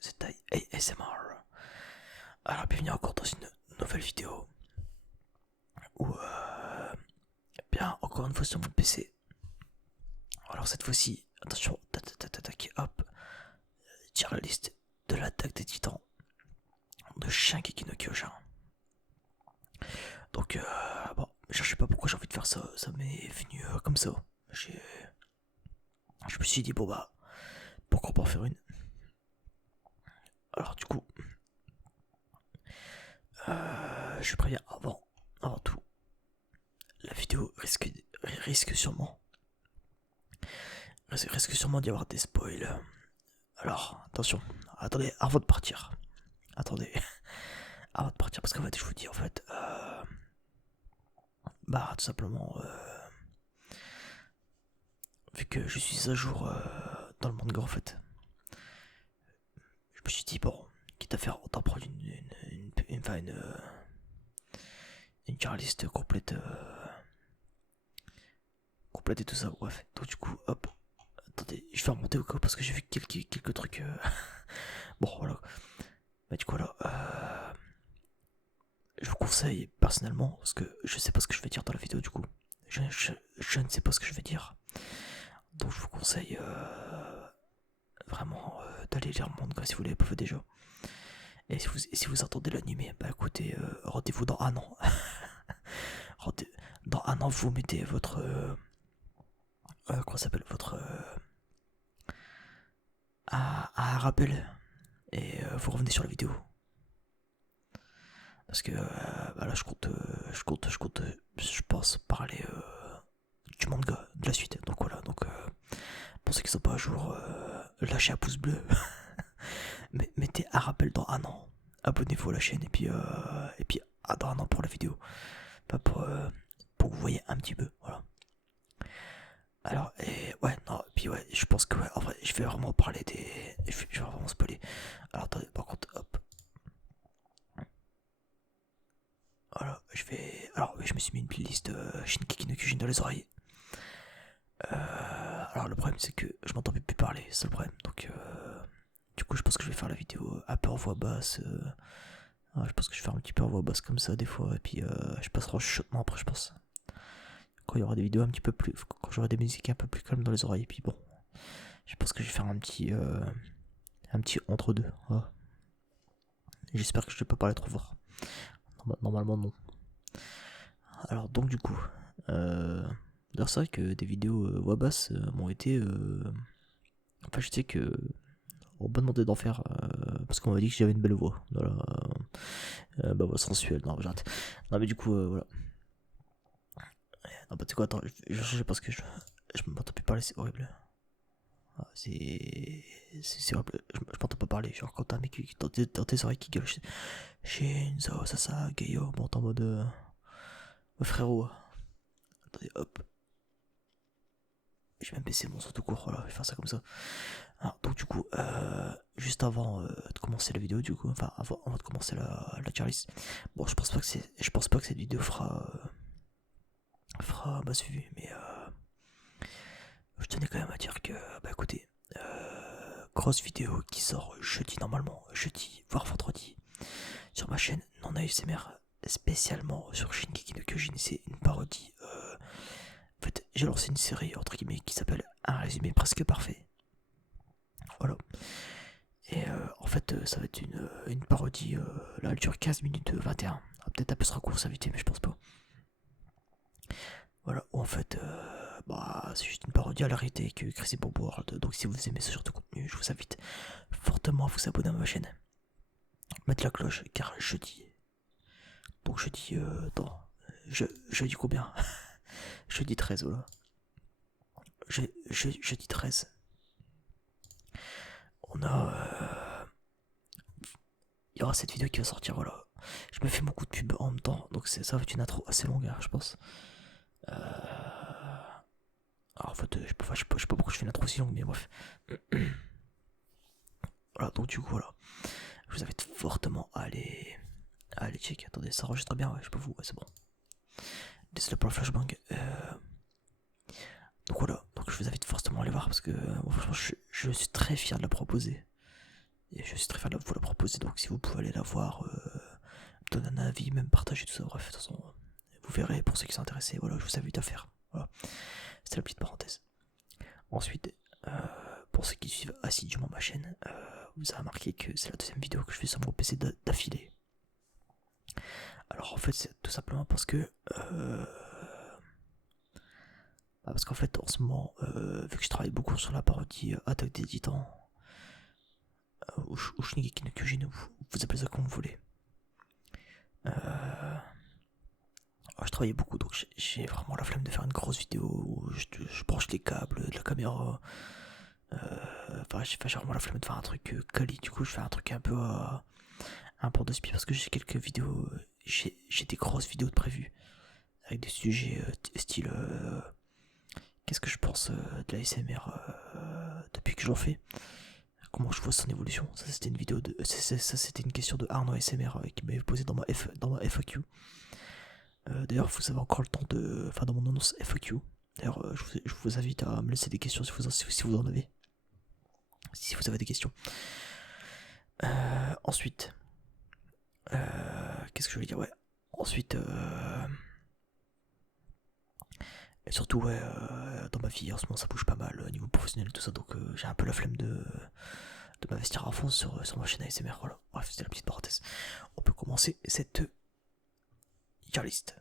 c'est Tai ASMR. Alors bienvenue encore dans une nouvelle vidéo où bien encore une fois sur mon PC. Alors cette fois-ci, attention, tac, hop, tire la liste de l'attaque des titans de Shingeki no Kyojin. Donc bon, je sais pas pourquoi j'ai envie de faire ça, ça m'est venu comme ça. Je me suis dit bon bah pourquoi pas en faire une. Alors du coup, je préviens avant tout, la vidéo risque sûrement d'y avoir des spoils. Alors attention, attendez avant de partir. Attendez, avant de partir parce qu'en fait je vous dis en fait, bah tout simplement, vu que je suis à jour dans le manga en fait, je me suis dit bon, quitte à faire autant prendre une tier list complète, complète et tout ça, bref. Donc du coup, hop, attendez, je vais remonter au cas parce que j'ai vu quelques trucs. Bon voilà, bah du coup là, je vous conseille personnellement, parce que je sais pas ce que je vais dire dans la vidéo du coup, je ne sais pas ce que je vais dire, donc je vous conseille vraiment d'aller lire mon manga si vous l'avez pas fait déjà. Et si vous entendez l'animé, bah écoutez, rendez-vous dans un an. Dans un an, vous mettez votre. Comment ça s'appelle votre. Un rappel. Et vous revenez sur la vidéo. Parce que bah là, je pense parler du manga, de la suite. Donc voilà, donc pour ceux qui sont pas à jour, lâchez un pouce bleu. Mettez un rappel dans un an. Abonnez-vous à la chaîne et puis dans un an pour la vidéo. Pas pour que vous voyez un petit peu, voilà. Alors, et ouais, non, et puis ouais, je pense que ouais, en vrai, je vais vraiment parler des. Je vais vraiment spoiler. Alors, attendez, par contre, hop. Voilà, je vais. Alors, oui, je me suis mis une playlist Shingeki no Kyojin dans les oreilles. Alors, le problème, c'est que je m'entends plus parler, c'est le problème. Donc, du coup, je pense que je vais faire la vidéo un peu en voix basse. Ouais, je pense que je vais faire un petit peu en voix basse comme ça, des fois. Et puis, je passerai en chuchotement après, je pense. Quand il y aura des vidéos un petit peu plus. Quand j'aurai des musiques un peu plus calmes dans les oreilles. Et puis, bon. Je pense que je vais faire un petit entre deux. Voilà. J'espère que je ne vais pas parler trop fort. Normalement non. Alors donc du coup, d'ailleurs c'est vrai que des vidéos voix basse m'ont été. Enfin je sais que on m'a demandé d'en faire parce qu'on m'a dit que j'avais une belle voix. Voilà. Bah voix sensuelle. Non j'arrête. Non mais du coup voilà. Non bah tu sais quoi attends, je sais parce que je m'entends plus parler, c'est horrible. Ah, c'est horrible, je m'entends pas parler, genre quand t'as un mec dans tes oreilles qui gueule Shinzo, Sasa, Geyo, bon t'es en mode ouais, frérot, attendez hop, je vais même baisser mon son tout court, voilà, je vais faire ça comme ça. Alors, donc du coup, juste avant de commencer la vidéo du coup, enfin avant de commencer la tier list, bon je pense pas que cette vidéo fera ma suivi, mais je tenais quand même à dire que, bah écoutez, grosse vidéo qui sort jeudi normalement, jeudi voire vendredi, sur ma chaîne non ASMR, spécialement sur Shingeki no Kyojin. C'est une parodie. En fait, j'ai lancé une série entre guillemets qui s'appelle Un résumé presque parfait. Voilà. Et en fait, ça va être une parodie. Là, elle dure 15 minutes 21. Peut-être un peu se raccourcir vite, mais je pense pas. Voilà, où en fait, bah, c'est juste une parodie à la réalité que Chris Bob World. Donc, si vous aimez ce genre de contenu, je vous invite fortement à vous abonner à ma chaîne. Mettre la cloche, car jeudi. Donc, jeudi, jeudi combien? Jeudi 13, voilà. Jeudi 13. On a. Il y aura cette vidéo qui va sortir, voilà. Je me fais beaucoup de pub en même temps, donc ça va être une intro assez longue, hein, je pense. Alors en fait, je sais pas pourquoi je fais une intro si longue, mais bref. Voilà, donc du coup, voilà. Je vous invite fortement à aller check. Attendez, ça enregistre bien, ouais, je sais pas vous, ouais, c'est bon. Désolé pour le flashbang. Donc voilà, donc je vous invite fortement à aller voir parce que franchement, je suis très fier de la proposer. Et je suis très fier de vous la proposer, donc si vous pouvez aller la voir, donner un avis, même partager tout ça, bref, de toute façon, vous verrez pour ceux qui sont intéressés, voilà, je vous invite à faire. Voilà, c'était la petite parenthèse. Ensuite, pour ceux qui suivent assidûment ma chaîne, vous avez remarqué que c'est la deuxième vidéo que je fais sur mon PC d'affilée. Alors en fait, c'est tout simplement parce que parce qu'en fait, en ce moment, vu que je travaille beaucoup sur la parodie Attaque des Titans, ou Shingeki no Kyojin, vous appelez ça comme vous voulez. Je travaillais beaucoup, donc j'ai vraiment la flemme de faire une grosse vidéo où je branche les câbles de la caméra. Enfin, j'ai vraiment la flemme de faire un truc quali. Du coup, je fais un truc un peu un port de spi parce que j'ai quelques vidéos. J'ai des grosses vidéos de prévues avec des sujets style. Qu'est-ce que je pense de la SMR depuis que j'en fais, comment je vois son évolution. Ça c'était une vidéo de. Ça c'était une question de Arnaud SMR qui m'avait posé dans ma FAQ. D'ailleurs, vous avez encore le temps de. Enfin, dans mon annonce FAQ. D'ailleurs, je vous invite à me laisser des questions si vous en avez. Si vous avez des questions. Ensuite. Qu'est-ce que je voulais dire? Ouais. Ensuite. Et surtout, ouais, dans ma vie, en ce moment, ça bouge pas mal au niveau professionnel et tout ça. Donc, j'ai un peu la flemme de m'investir à fond sur ma chaîne ASMR. Voilà. Bref, c'était la petite parenthèse. On peut commencer cette tier list.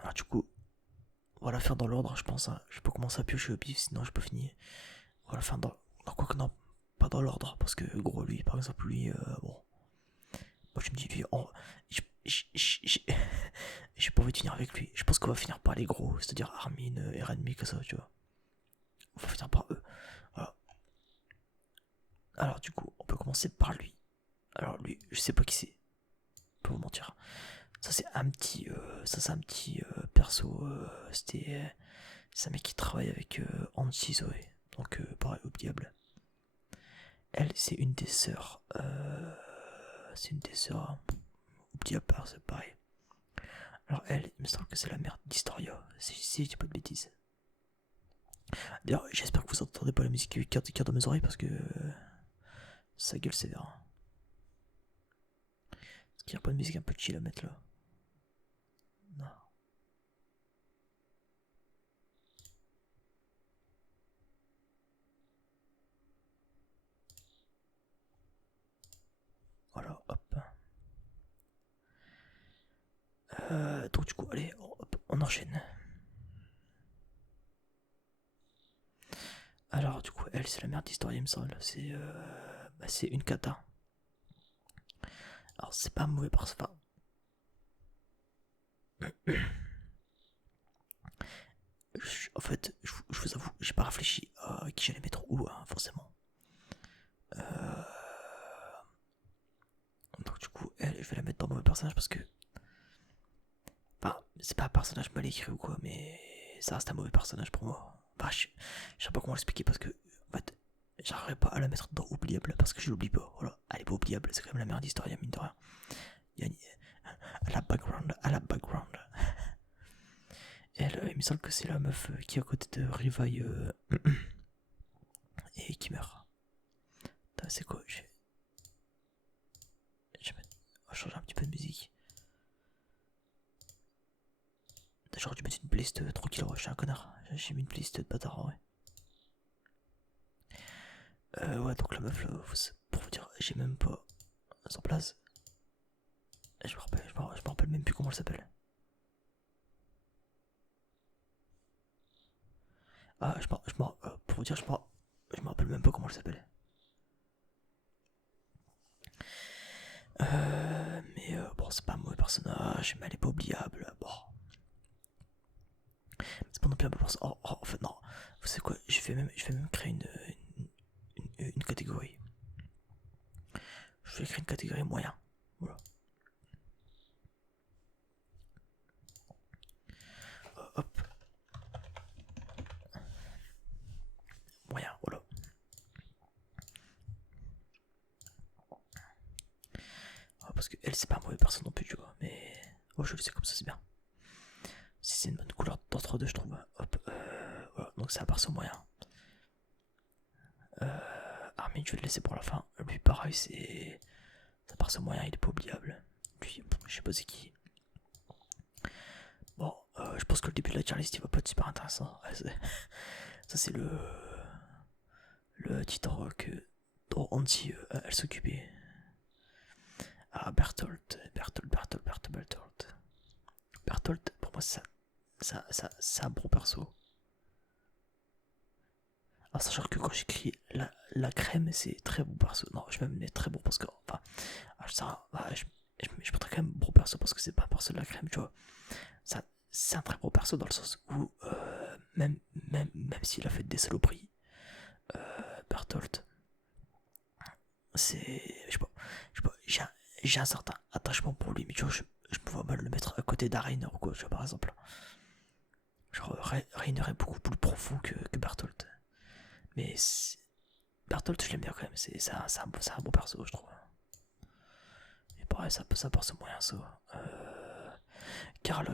Alors, du coup, on va la faire dans l'ordre, je pense. Hein. Je vais pas commencer à piocher au pif, sinon je peux finir. On va la faire dans quoi que non, pas dans l'ordre. Parce que, gros, lui, par exemple, lui, bon. Moi, je me dis, lui, j'ai pas envie de finir avec lui. Je pense qu'on va finir par les gros, c'est-à-dire Armin, RNB, comme ça, tu vois. On va finir par eux. Voilà. Alors, du coup, on peut commencer par lui. Alors, lui, je sais pas qui c'est. Pas vous mentir. Ça, c'est un petit, perso. C'est un mec qui travaille avec Ansi Zoé. Donc, pareil, oubliable. Elle, c'est une des sœurs. C'est une des sœurs. Oubliable, c'est pareil. Alors, elle, il me semble que c'est la mère d'Historia. Si je dis pas de bêtises. D'ailleurs, j'espère que vous entendez pas la musique qui carte dans mes oreilles parce que ça gueule sévère. Est-ce qu'il n'y a pas de musique un peu chill à mettre là? Non. Voilà, hop. Donc du coup, allez, hop, on enchaîne. Alors du coup, elle, c'est la mère d'Historia, il me semble. C'est une kata. Alors c'est pas mauvais par ça. En fait, je vous avoue, j'ai pas réfléchi à qui j'allais mettre où, hein, forcément. Donc du coup, elle, je vais la mettre dans mauvais personnage parce que... Enfin, c'est pas un personnage mal écrit ou quoi, mais ça reste un mauvais personnage pour moi. Enfin, je sais pas comment l'expliquer parce que, en fait, j'arriverai pas à la mettre dans oubliable parce que je l'oublie pas. Voilà, elle est pas oubliable, c'est quand même la mère d'Historia, mine de rien. À la background. Elle, il me semble que c'est la meuf qui est à côté de Revive et qui meurt. C'est quoi? Je vais changer un petit peu de musique. J'aurais dû mettre une playlist tranquille, je suis un connard. J'ai mis une playlist de bâtard en vrai. Ouais, donc la meuf là, pour vous dire, j'ai même pas son place. Je me rappelle même plus comment elle s'appelle. Ah, pour vous dire, je me rappelle même pas comment elle s'appelle. Mais bon, c'est pas un mauvais personnage, mais elle est pas oubliable. Bon. C'est pas non plus un peu personnage. En fait, non. Vous savez quoi, je vais même créer une catégorie. Je vais créer une catégorie moyen. Voilà. Hop. Moyen, voilà. Parce que elle, c'est pas un mauvais personnage non plus, tu vois. Mais oh, je le sais comme ça, c'est bien. Si c'est une bonne couleur d'entre deux, je trouve. Hop. Voilà. Donc c'est un perso moyen. Armin, je vais le laisser pour la fin. Lui, pareil, c'est. Ça part ce moyen, il est pas oubliable. Lui, je sais pas c'est qui. Bon, je pense que le début de la tier list il va pas être super intéressant. Ouais, ça, c'est le titan que dont Anti elle s'occupait. Ah, Berthold, Berthold, pour moi, c'est un bon perso. Alors, sachant que quand j'écris la crème, c'est très bon perso. Non, je vais même mettre très bon parce que, enfin, je mettrais quand même bon perso parce que c'est pas un perso de la crème, tu vois. Ça, c'est un très bon perso dans le sens où, même s'il a fait des saloperies, Berthold, c'est. Je sais pas, j'ai un certain attachement pour lui, mais tu vois, je me vois mal le mettre à côté d'Arainer ou quoi, tu vois, par exemple. Genre, Rainer est beaucoup plus profond que Berthold. Mais Berthold, je l'aime bien quand même, c'est un bon perso, je trouve. Et pareil, ça part ce moyen, ça. Carla.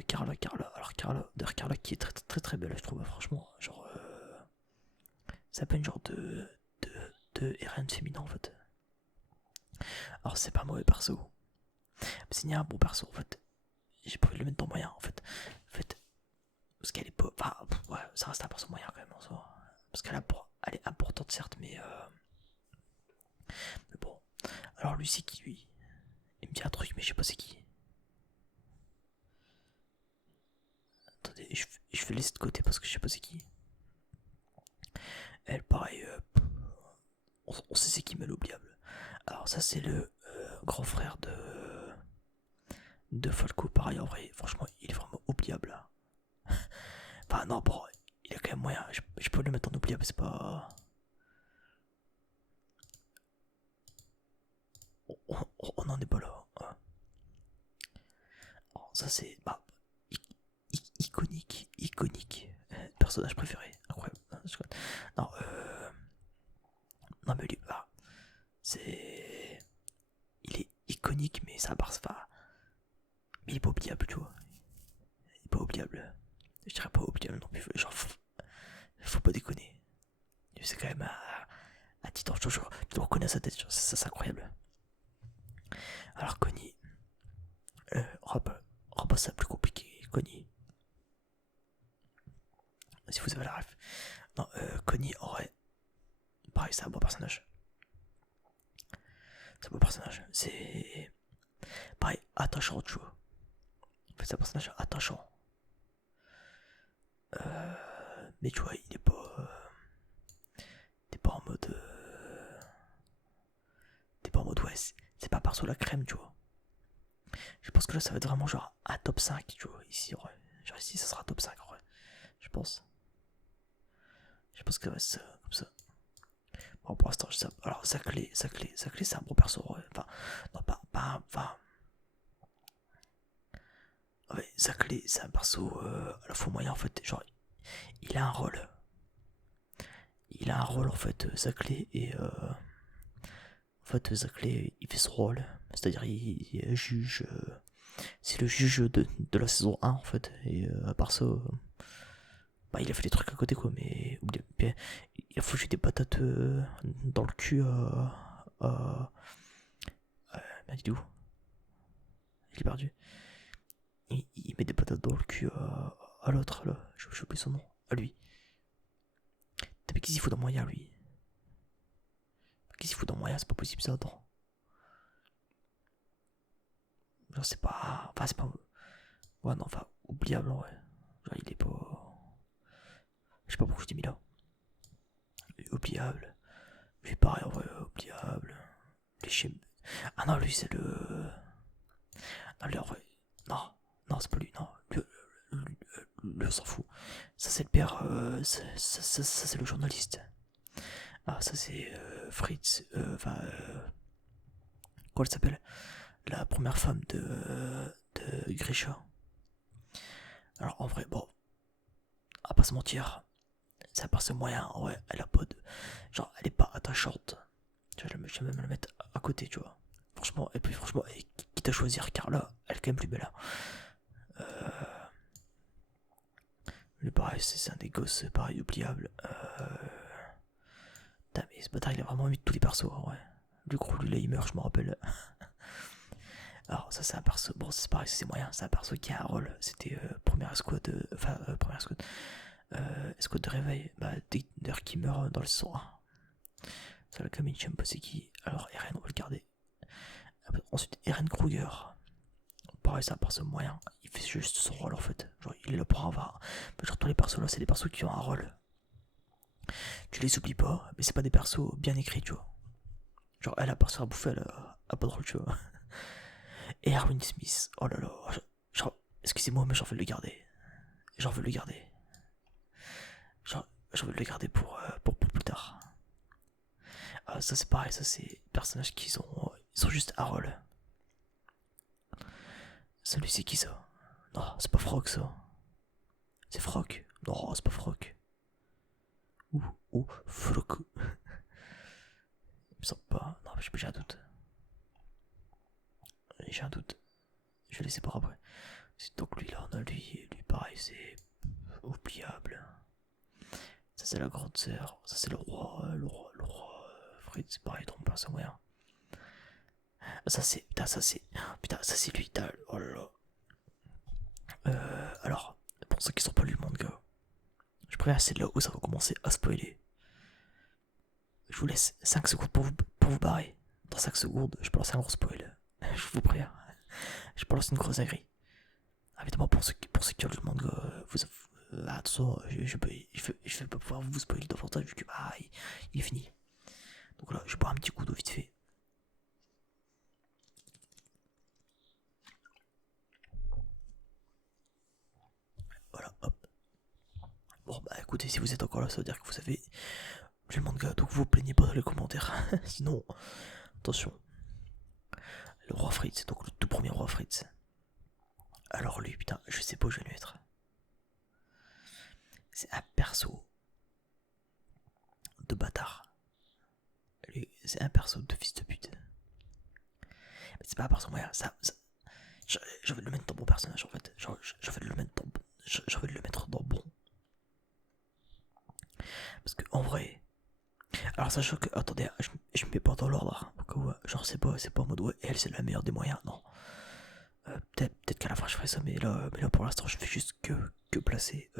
Alors, Carla qui est très belle, je trouve, franchement. Genre, ça peut une genre de RN féminin en fait. Alors, c'est pas un mauvais perso. Mais c'est un bon perso en fait. J'ai pas envie de le mettre dans moyen en fait. Parce qu'elle est pas. Enfin, ouais, ça reste un perso moyen quand même en soi. Parce elle est importante certes, mais bon. Alors, lui, c'est qui lui? Il me dit un truc, mais je sais pas c'est qui. Attendez, je vais laisser de côté parce que je sais pas c'est qui. Elle, pareil, on sait c'est qui, mais l'oubliable. Alors, ça, c'est le grand frère de Falco. Pareil, en vrai, franchement, il est vraiment oubliable là. Enfin, non, bon, il a quand même moyen. Je peux le mettre en oubliable, c'est pas. On en est pas là. Alors, ça, c'est. Bah, iconique. Personnage préféré, incroyable. Non, non mais lui, bah, c'est. Il est iconique, mais ça part pas. Mais il est pas oubliable, tu vois. Il est pas oubliable. Je dirais pas oubliable non plus. Genre, faut pas déconner. C'est quand même un titan. Tu le reconnais à sa tête, ça c'est incroyable. Alors, Connie. Rob, ça plus compliqué. Connie. Si vous avez la ref. Non, Connie, en vrai. Pareil, c'est un bon personnage. C'est un bon personnage. C'est. Pareil, attachant, tu vois. En fait, c'est un personnage attachant. Mais tu vois, il est pas. T'es pas en mode. T'es pas en mode, ouais, c'est pas perso la crème, tu vois. Je pense que là, ça va être vraiment genre un top 5, tu vois. Ici, ouais. Genre ici, ça sera top 5, en vrai. Je pense. Je pense que ça va être comme ça. Bon, pour l'instant, je sais. Alors, sa clé, c'est un bon perso, ouais. Enfin, non, enfin. Ouais, sa clé, c'est un perso à la fois moyen, en fait. Genre, il a un rôle. Il a un rôle, en fait, sa clé, et en fait, Zackley, il fait son rôle, c'est-à-dire il juge. C'est le juge de la saison 1 en fait, et à part ça, bah, il a fait des trucs à côté quoi, mais il a foutu des patates dans le cul merde, il est où? Il est perdu. Il met des patates dans le cul à l'autre là, j'ai oublié son nom, à lui. T'as qu'est-ce qu'il fout dans moyen lui? Qu'est-ce qu'il fout dans moyen? C'est pas possible ça, attends. Genre c'est pas. Enfin c'est pas. Ouais non, enfin oubliable ouais. Genre il est pas. Je sais pas pourquoi je t'ai mis là. Oubliable. Lui pareil en vrai, oubliable. Les schèmes. Ah non, lui c'est le. Non, lui en vrai. Non, non, c'est pas lui, non. Lui, on s'en fout. Ça c'est le père. Ça c'est le journaliste. Ah, ça c'est Fritz. Enfin. Quoi elle s'appelle? La première femme de Grisha. Alors en vrai, bon. À pas se mentir. Ça passe moyen, ouais, elle a pas de. Genre, elle est pas attachante. Tu vois, je vais même la mettre à côté, tu vois. Franchement, et puis franchement, quitte à choisir Carla, elle est quand même plus belle là. Le pareil, c'est un des gosses, pareil, oubliable. Putain, mais ce bâtard il a vraiment mis tous les persos, ouais. Le gros lui là il meurt, je me rappelle. Alors ça c'est un perso, bon c'est pareil, c'est moyen, c'est un perso qui a un rôle. C'était première escouade, première escouade, escouade de réveil, bah d'ailleurs qui meurt dans le saison 1. Ça la gamine, je sais pas c'est qui. Alors Eren on va le garder. Ensuite Eren Kruger. Pareil c'est un perso moyen, il fait juste son rôle en fait. Genre il est là pour avoir. Genre tous les persos là c'est des persos qui ont un rôle. Tu les oublies pas, mais c'est pas des persos bien écrits tu vois. Genre elle a pas à bouffer, elle a pas de rôle tu vois. Et Erwin Smith, oh là là, genre, excusez-moi mais j'en veux le garder. J'en veux le garder. J'en veux le garder pour plus tard. Ça c'est pareil, ça c'est des personnages qui sont juste un rôle. Celui c'est qui ça? Non, c'est pas Frog ça. C'est Frog. Non, c'est pas Frog. Ou Frog. Il me semble pas. Non, j'ai un doute. J'ai un doute. Je vais laisser pour après. Donc lui là, on a lui pareil, c'est oubliable. Ça c'est la grande sœur. Ça c'est le roi Fritz, c'est pareil, trompe pas, c'est moyen. Ça c'est, putain, ça c'est lui, oh là là. Alors, pour ceux qui sont pas lu le manga, je préviens, c'est là où ça va commencer à spoiler. Je vous laisse 5 secondes pour vous barrer. Dans 5 secondes, je peux lancer un gros spoil. Je vous préviens. Je peux lancer une grosse agri. Évidemment, pour ceux qui ont lu le manga, attention, je vais pas pouvoir vous spoiler davantage vu que bah, il est fini. Donc là, je vais boire un petit coup d'eau vite fait. Voilà, hop. Bon, bah écoutez, si vous êtes encore là, ça veut dire que vous avez lu le manga, donc vous vous plaignez pas dans les commentaires. Sinon, attention. Le roi Fritz, donc le tout premier roi Fritz. Alors lui, putain, je sais pas où je vais lui mettre. C'est un perso de bâtard. C'est un perso de fils de pute. Mais c'est pas un perso moyen, je vais le mettre dans bon personnage en fait. Je vais le mettre dans bon. Je vais le mettre dans bon. Parce que en vrai. Alors sachant que. Attendez, je me mets pas dans l'ordre. Genre c'est pas en mode ouais, elle c'est la meilleure des moyens, non. Peut-être qu'à la fin je ferai ça, mais là pour l'instant je fais juste que placer.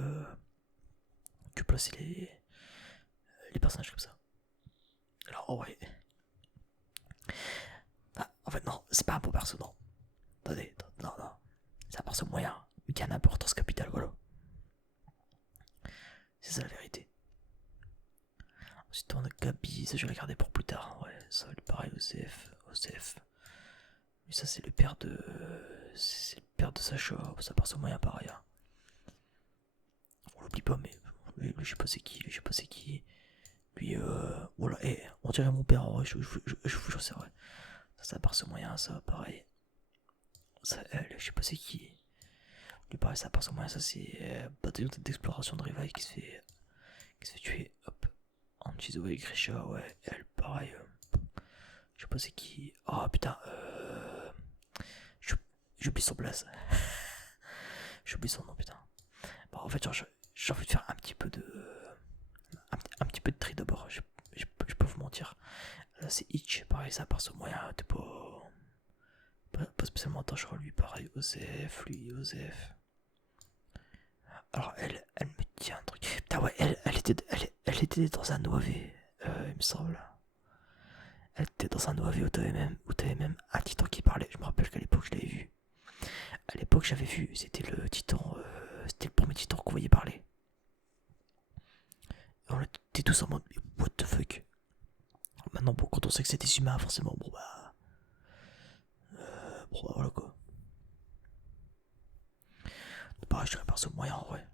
Que placer les personnages comme ça. Alors en vrai. Ah, en fait non, c'est pas un bon perso, non. Attendez, non. C'est un perso moyen, mais qui a une importance capitale, voilà. C'est ça la vérité. Ensuite on a Gabi, ça je vais la garder pour plus tard. Ouais, ça pareil, OCF. Mais ça c'est le père de. C'est le père de Sacha, ça perso moyen pareil. Hein. On l'oublie pas, mais lui je sais pas c'est qui, Lui voilà, on dirait mon père en vrai, je vous jure c'est vrai. Ça c'est un perso moyen, ça pareil. Ça elle, je sais pas c'est qui. Lui pareil, ça perso moyen, ça c'est bataillon d'exploration de Rivaille qui se fait tuer. Hop. Anchizo et Grisha, ouais, elle pareil. Je sais pas c'est qui. Oh putain, j'oublie son blaze. J'oublie son nom, putain. Bon, en fait, genre, j'ai envie de faire un petit peu de. Un petit peu de tri d'abord, je peux vous mentir. Là, c'est Itch, pareil, ça part ce moyen, t'es pas spécialement attachant à lui, pareil, Osef, lui, Osef. Alors, elle me dit un truc. Putain, ouais, elle était dans un OAV, il me semble. Elle était dans un OAV où t'avais même un titan qui parlait. Je me rappelle qu'à l'époque, je l'avais vu. À l'époque, j'avais vu, c'était le titan, c'était le premier titan qu'on voyait parler. Et on était tous en mode, mais what the fuck. Maintenant, bon, quand on sait que c'est des humains, forcément, bon bah voilà quoi. Pareil, je dirais perso moyen en vrai.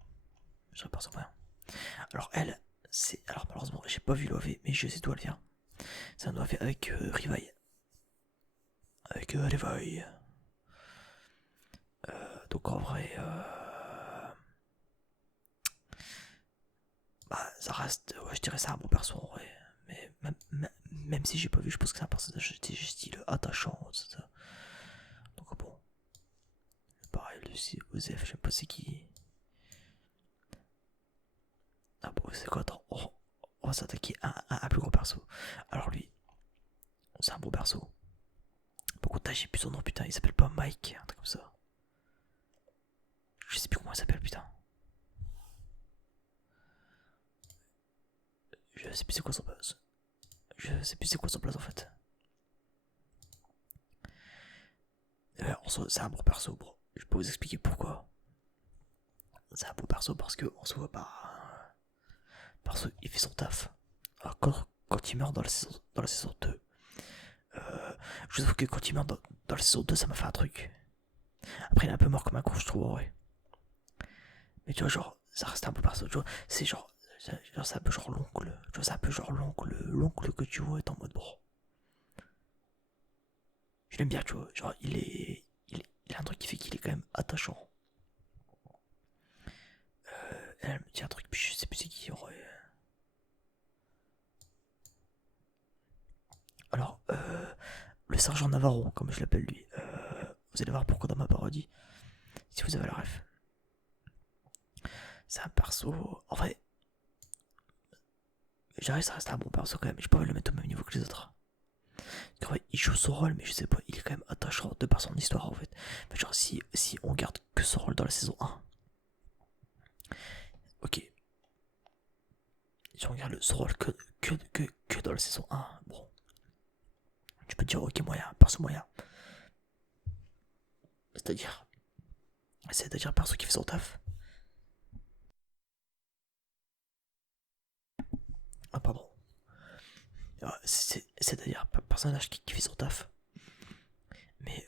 Je dirais perso moyen. Alors, elle, c'est. Alors, malheureusement, j'ai pas vu l'OV, mais je sais d'où elle vient. C'est un OV avec Rivaille. Avec Rivaille. Donc, en vrai. Bah, ça reste. Ouais, je dirais ça un bon perso en vrai. Mais même si j'ai pas vu, je pense que c'est un personnage style attachant, etc. Donc, bon. Pareil, Lucie, Osef, je sais pas c'est qui. Ah bon, c'est quoi, attends. Oh, va s'attaquer à un plus gros perso. Alors lui, c'est un bon perso. Par contre, là, j'ai plus son nom, putain. Il s'appelle pas Mike, un truc comme ça. Je sais plus comment il s'appelle, putain. Je sais plus c'est quoi son place. Je sais plus c'est quoi son place en fait. C'est un bon perso, bro. Je peux vous expliquer pourquoi. C'est un bon perso parce que on se voit pas. Parce qu'il fait son taf. Alors, quand il meurt dans la saison 2, je vous avoue que quand il meurt dans la saison 2, ça m'a fait un truc. Après, il est un peu mort comme un con, je trouve, en vrai. Mais tu vois, genre, ça reste un peu perso, tu vois. C'est genre c'est un peu genre l'oncle. Tu vois, c'est un peu genre l'oncle que tu vois est en mode bro. Je l'aime bien, tu vois. Genre, il a un truc qui fait qu'il est quand même attachant. Elle me dit un truc, puis je sais plus c'est qui, en vrai. Alors, le sergent Navarro, comme je l'appelle lui. Vous allez voir pourquoi dans ma parodie. Si vous avez la ref. C'est un perso. En vrai, j'arrive, ça reste un bon perso quand même. Je pourrais le mettre au même niveau que les autres. En vrai, il joue son rôle, mais je sais pas, il est quand même attachant de par son histoire en fait. Enfin, genre, si on garde que son rôle dans la saison 1, ok. Si on regarde son rôle que dans la saison 1, bon, tu peux dire ok, moyen, perso moyen. C'est-à-dire, perso qui fait son taf. Ah, pardon. C'est-à-dire, personnage qui fait son taf. Mais,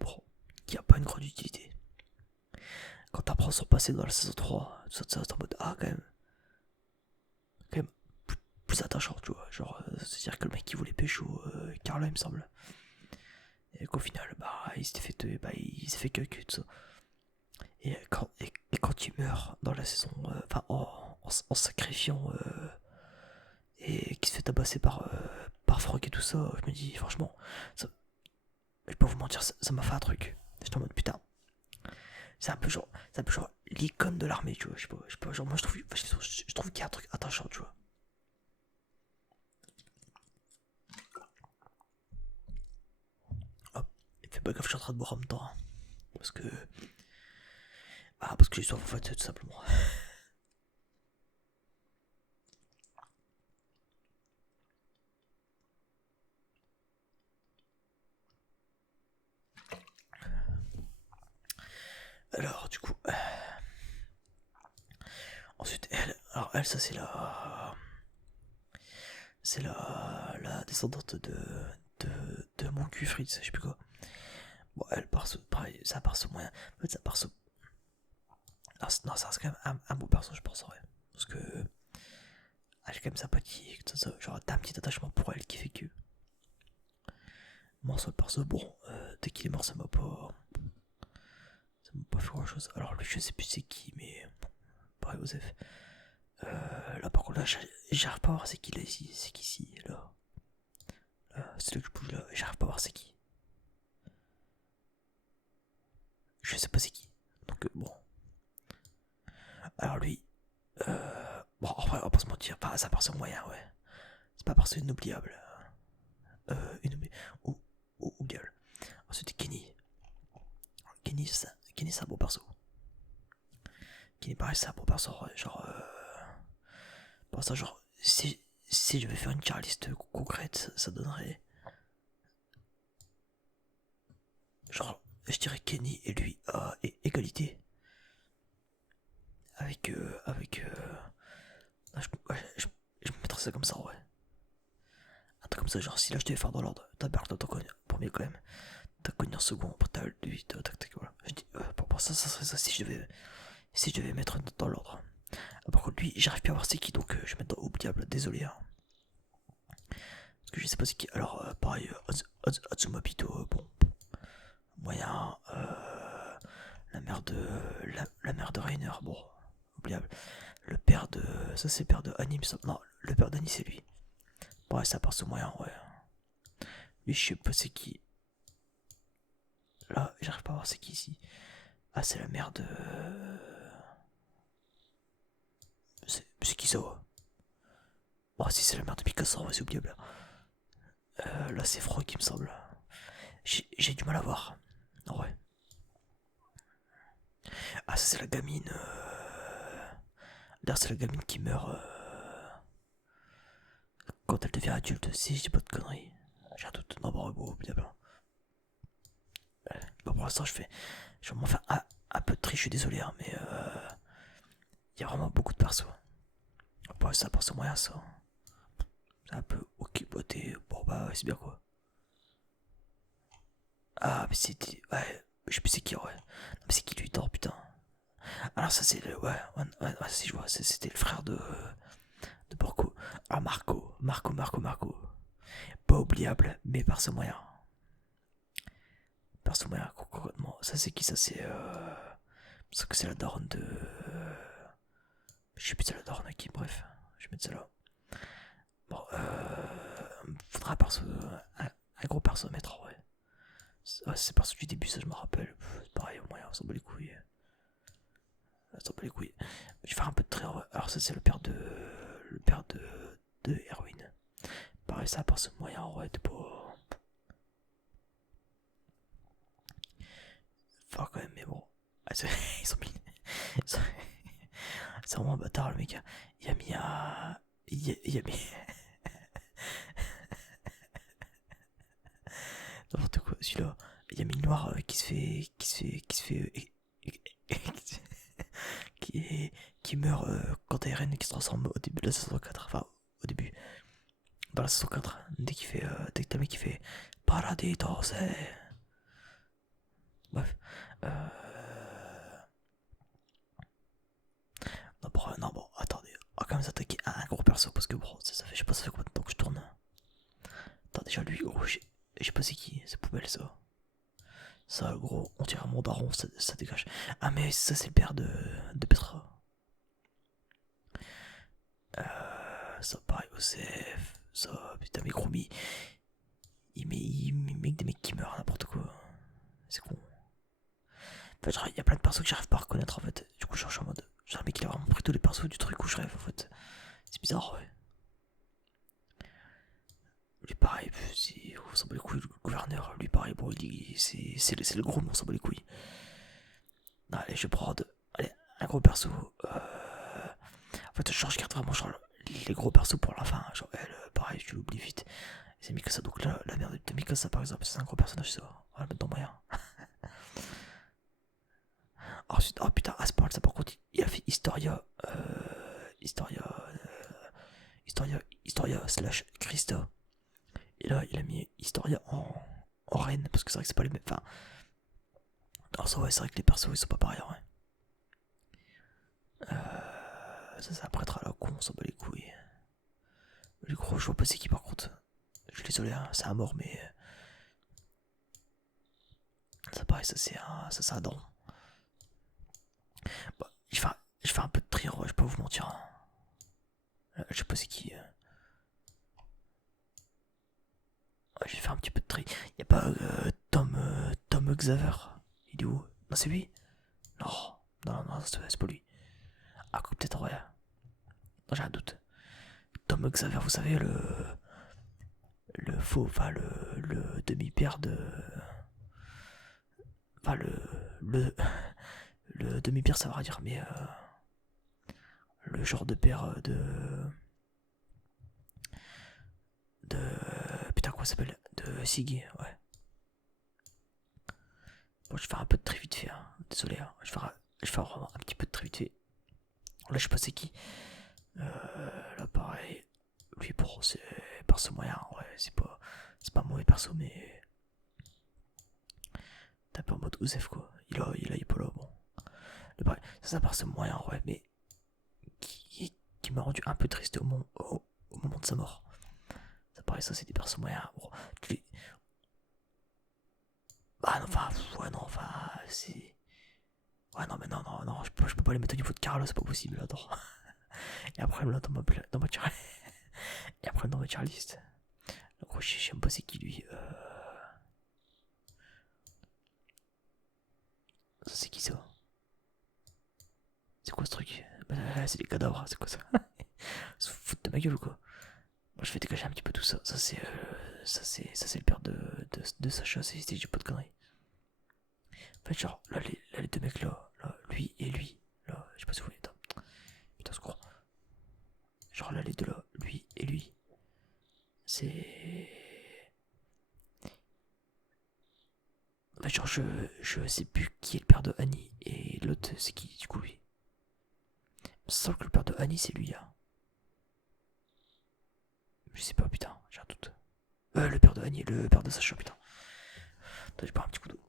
bon, qui a pas une grande utilité. Quand t'apprends son passé dans la saison 3, tout ça, t'es en mode ah, quand même plus attachant, tu vois. Genre, c'est-à-dire que le mec qui voulait pécho Carla, il me semble. Et qu'au final, bah, il s'était fait, il s'est fait cuck, tout ça. Et quand il meurt dans la saison, enfin, en sacrifiant et qui se fait tabasser par Frog et tout ça, je me dis, franchement, ça, je peux pas vous mentir, ça m'a fait un truc. J'étais en mode putain, c'est un peu genre l'icône de l'armée, tu vois. Je sais pas, genre, moi je trouve qu'il y a un truc attachant, tu vois. Hop, fais pas gaffe, je suis en train de boire en même temps, hein. Parce que. Parce que j'ai soif en fait, tout simplement. Alors, du coup. Ensuite, elle, ça c'est la. C'est la descendante de mon cul Fritz, je sais plus quoi. Bon, elle pareil, ça part ce moyen. En fait, ça part ce. Non, ça reste quand même un beau perso, je pense, en vrai. Parce que. Elle est quand même sympathique, tout ça. Genre, t'as un petit attachement pour elle qui fait que. Moi, sur le perso, bon, dès qu'il est mort, ça m'a pas. Ça m'a pas fait grand chose. Alors, lui, je sais plus c'est qui, mais. Pareil, Osef. Là, par contre, là, j'arrive pas à voir c'est qui là, ici. C'est qui ici, là. C'est là que je bouge là. J'arrive pas à voir c'est qui. Je sais pas c'est qui. Donc, bon. Alors, lui. Bon, en vrai, on va pas se mentir. Enfin, ça part sur moyen, ouais. C'est pas parce que inoubliable. Inoubliable. Ou gueule. Ensuite, Kenny. Kenny, c'est un bon perso. Kenny, pareil, c'est un bon perso. Genre. Pour ça, genre. Si je vais faire une tier list concrète, ça donnerait. Genre, je dirais Kenny et lui à égalité. Je me mettrais ça comme ça, ouais. Un truc comme ça, genre si là je devais faire dans l'ordre, t'as Berk dans ton premier quand même, t'as connu en second, après t'as lui, tac, voilà. Je dis, pour ça serait ça si je devais mettre dans l'ordre. Par contre, lui, j'arrive plus à voir c'est qui, donc je vais mettre dans Oubliable, désolé. Hein. Parce que je sais pas c'est qui. Alors, pareil, Azumabito, bon, moyen. La mère de Rainer, bon, oubliable. Le père de. Ça, c'est le père de Annie, non, le père d'Annie, c'est lui. Ouais, ça passe au moyen, ouais. Lui, je sais pas c'est qui. Là, j'arrive pas à voir c'est qui ici. Ah, c'est la mère de. C'est qui ça, ouais. Oh, si c'est la mère de Picasso, ouais, c'est oubliable. Là, c'est Frog, il me semble. J'ai du mal à voir. Ouais. Ah, ça, c'est la gamine. D'ailleurs, c'est la gamine qui meurt quand elle devient adulte, si je dis pas de conneries. J'ai un doute. Non, bon, oubliable. Bon, pour l'instant, je vais vraiment faire un peu de tri, je suis désolé, hein, mais il y a vraiment beaucoup de persos. Bon, ça, perso moyen, ça. C'est un peu ok, boité. Bon, bah, ouais, c'est bien quoi. Ah, mais c'était. Ouais, je sais plus c'est qui, ouais. Non, mais c'est qui lui, Thor, putain. Alors, ça, c'est le. Ouais, si je vois, c'était le frère de Porco. Ah, Marco. Pas oubliable, mais perso moyen. Perso moyen, complètement. Ça, c'est qui, ça, c'est. Ça que c'est la daronne de. Je sais plus, c'est la daronne à qui, bref. Je vais mettre ça là. Bon, faudra un gros perso à mettre, ouais. C'est perso du début, ça je me rappelle. C'est pareil, au moyen, on s'en bat les couilles. On s'en bat les couilles. Je vais faire un peu de trait, ouais. Alors, ça, c'est le père de. Le père de Erwin. Pareil, ça, perso moyen, ouais, t'es pas. Fort quand même, mais bon. Ah, ils sont mis. C'est vraiment un bâtard, le mec. Il a mis un. Il a mis. N'importe quoi, celui-là. Il y a mis le noir qui, qui meurt quand Eren qui se transforme au début de la saison 4. Enfin, au début. Dans la saison 4. Dès que t'as mec qui fait Paradito, c'est. Bref. Non, bon, attendez. On va quand même s'attaquer à un gros perso parce que bon, ça fait, je sais pas, ça fait combien de temps que je tourne. Attends, déjà lui, gros, je sais pas c'est qui, c'est poubelle ça. Ça, gros, on dirait un mon daron, ça dégage. Ah, mais ça, c'est le père de Petra. Ça, pareil, OCF. Ça, putain, mais Chromie, il met des mecs qui meurent, n'importe quoi. C'est con. En fait, il y a plein de persos que j'arrive pas à reconnaître en fait. Du coup, je suis en mode. Genre, le mec, il a vraiment pris tous les persos du truc où je rêve en fait. C'est bizarre, ouais. Lui, pareil, on s'en bat les couilles, le gouverneur. Lui, pareil, bon, c'est le gros, mais on s'en bat les couilles. Non, allez, je prends allez, un gros perso. En fait, je garde vraiment genre, les gros persos pour la fin. Genre, elle, pareil, je l'oublie vite. C'est Mikasa, donc là, la mère de Mikasa, par exemple, c'est un gros personnage, ça. On va le mettre dans moyen. Ensuite, oh putain, Aspal, ça par contre, il a fait Historia. Historia slash Christa. Et là, il a mis Historia en reine, parce que c'est vrai que c'est pas les mêmes. Enfin, alors ça, ouais, c'est vrai que les persos ils sont pas pareils, ouais. Ça, c'est un prêtre à la con, on s'en bat les couilles. Du coup, je vois pas c'est qui par contre. Je suis désolé, hein, c'est un mort, mais. Ça pareil, ça c'est un don. Bah, je fais un peu de tri, ouais, je vais pas vous mentir. Hein. Je sais pas c'est qui. Ouais, je vais faire un petit peu de tri. Y a pas Tom Xavier. Il est où? Non, c'est lui? Non, non, c'est pas lui. Ah, peut-être, ouais. Non, j'ai un doute. Tom Xavier, vous savez, le faux, enfin, le demi-père de. Enfin, le demi-père, ça va dire, mais le genre de père de. Putain, comment ça s'appelle? De Siggy, ouais. Bon, je vais faire un peu de tri vite fait, hein. Désolé, hein. Je vais faire vraiment un petit peu de tri vite fait. Là, je sais pas c'est qui. Là, pareil. Lui, bon, c'est perso moyen, ouais, c'est pas un mauvais perso, mais t'es un peu en mode Osef, quoi. Il est pas là, bon. Le pareil, ça, c'est un perso moyen, ouais, mais qui m'a rendu un peu triste au moment de sa mort. Ça, pareil, ça, c'est des persos moyens. Bon, tu les. Ah non, enfin, ouais, non, enfin, c'est. Ouais, non, mais non, je peux pas les mettre au niveau de Carlos, c'est pas possible, attends. Et après, là, dans ma tier. Et après, dans ma tier list. Donc, je sais même pas c'est qui lui. Ça, c'est qui ça? C'est quoi ce truc? Bah, c'est des cadavres, c'est quoi ça? Se foutre de ma gueule ou quoi? Bon, je vais dégager un petit peu tout ça. Ça c'est le père de Sacha, si je dis pas de conneries. En fait, genre, là, les deux mecs là, lui et lui, là, je sais pas si vous voyez, attends. Putain, secours. Genre là, les deux là, lui et lui, c'est. En fait, genre, je sais plus qui est le père de Annie et l'autre, c'est qui, du coup, lui. Il me semble que le père de Annie, c'est lui, hein. Je sais pas, putain, j'ai un doute. Le père de Annie et le père de Sacha, putain. Attends, je bois un petit coup d'eau.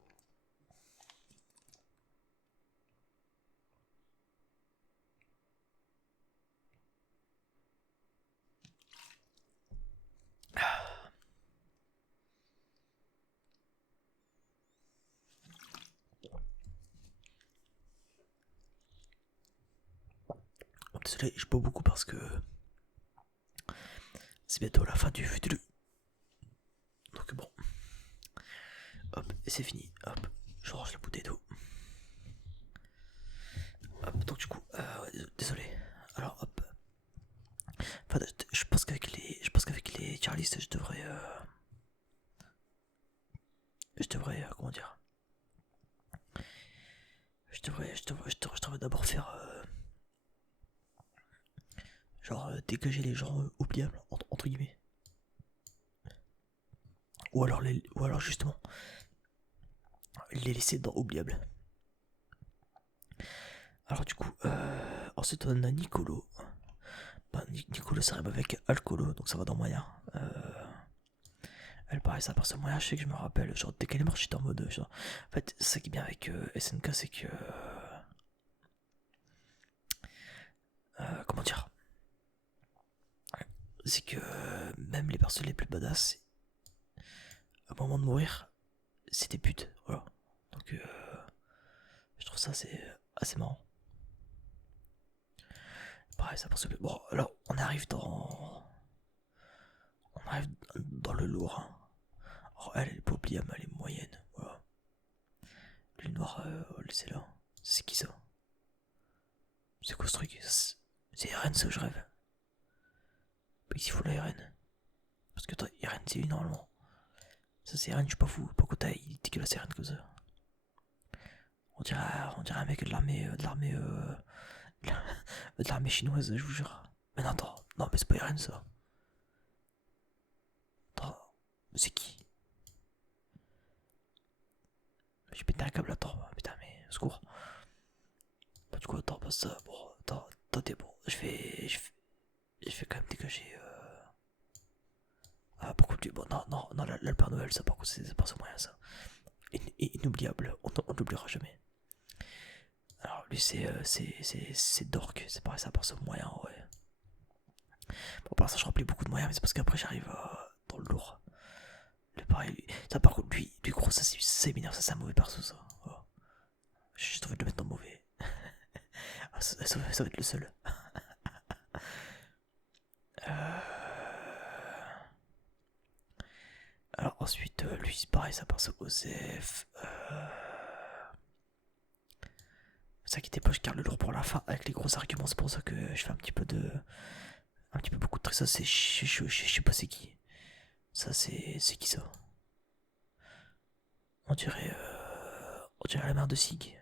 Oh, désolé, je bois beaucoup parce que c'est bientôt la fin du vidéo. Donc bon, hop, et c'est fini. Hop, je range la bouteille d'eau. Hop, donc du coup, désolé. Alors hop. Enfin, je pense qu'avec les Charlistes, je devrais, comment dire, je devrais d'abord faire, genre, dégager les gens oubliables, entre guillemets. Ou alors justement, les laisser dans oubliables. Alors du coup, ensuite on a Nicolo. Bah, Nicolo ça rime avec alcoolo, donc ça va dans moyen. Elle paraît ça parce que moyen, je sais que je me rappelle, genre dès qu'elle est morte, j'étais en mode, genre. En fait, ça qui est bien avec SNK, c'est que, comment dire, c'est que même les personnes les plus badass, au moment de mourir, c'est des putes, voilà. Donc, je trouve ça assez marrant. Pareil, ça parce que bon, alors on arrive dans le lourd, hein. Alors, elle est pas oubliable, elle est moyenne, voilà. Le noir, laissez-la. C'est qui ça? C'est quoi ce truc? C'est Irene, ça, je rêve. Pas qu'il faut la Irene. Parce que toi, Irene, c'est lui normalement. Ça, c'est Irene, je suis pas fou. Pas que il est dégueulasse, Irene, comme ça. On dirait un mec de l'armée chinoise, je vous jure. Mais non, attends, non, mais c'est pas Irene, ça. Attends, c'est qui? J'ai pété un câble, attends, putain, mais secours. Bah, du coup, attends, pas ça. Bon, attendez, bon, je vais quand même dégager. Ah, pourquoi lui? Bon, non, non, non, là, le Père Noël, ça, par contre, c'est pas ce moyen, ça. Inoubliable, on l'oubliera jamais. Alors, lui, c'est Dork, c'est pareil, ça part ce moyen, ouais. Bon, pour l'instant, je remplis beaucoup de moyens, mais c'est parce qu'après, j'arrive dans le lourd. Le pareil, lui. Ça, par contre, lui gros, ça, c'est mineur, ça, c'est un mauvais perso, ça. Oh. J'ai juste envie de le mettre dans le mauvais. Ah, ça va être le seul. Euh... Alors ensuite, lui, c'est pareil, ça part sur Osef. Ça qui était pas, je garde le lourd pour la fin avec les gros arguments. C'est pour ça que je fais un petit peu beaucoup de trucs. Ça, je sais pas c'est qui. Ça, c'est qui ça? On dirait la mère de Sig.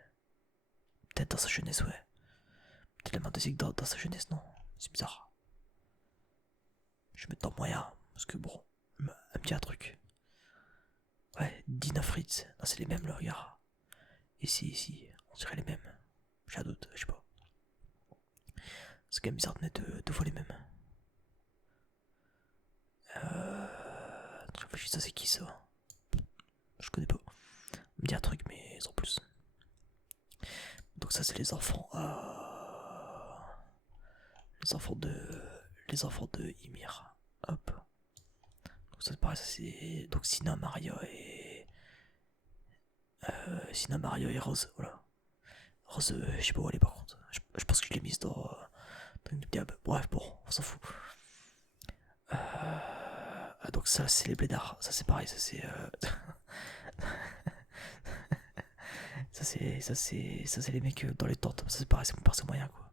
Peut-être dans sa jeunesse, ouais. Peut-être la mère de Sig dans sa jeunesse, non? C'est bizarre. Je vais mettre dans moyen parce que bon, elle me dit un truc. Ouais, Dina Fritz. Non, c'est les mêmes, là, regarde. Ici, on dirait les mêmes. J'ai un doute, je sais pas. C'est quand même bizarre de mettre deux fois les mêmes. Je réfléchis, ça c'est qui ça? Je connais pas. On me dit un truc, mais sans plus. Donc ça c'est les enfants. Les enfants de. Les enfants de Ymir. Hop. Donc ça c'est pareil, ça c'est. Donc Sina, Maria et. Sina, Maria et Rose, voilà. Rose, je sais pas où elle est par contre. Je pense que je l'ai mise dans une diable. Bref, bon, on s'en fout. Donc ça c'est les blédards. Ça c'est pareil, ça c'est. Ça c'est les mecs dans les tentes. Ça c'est pareil, c'est mon perso moyen quoi.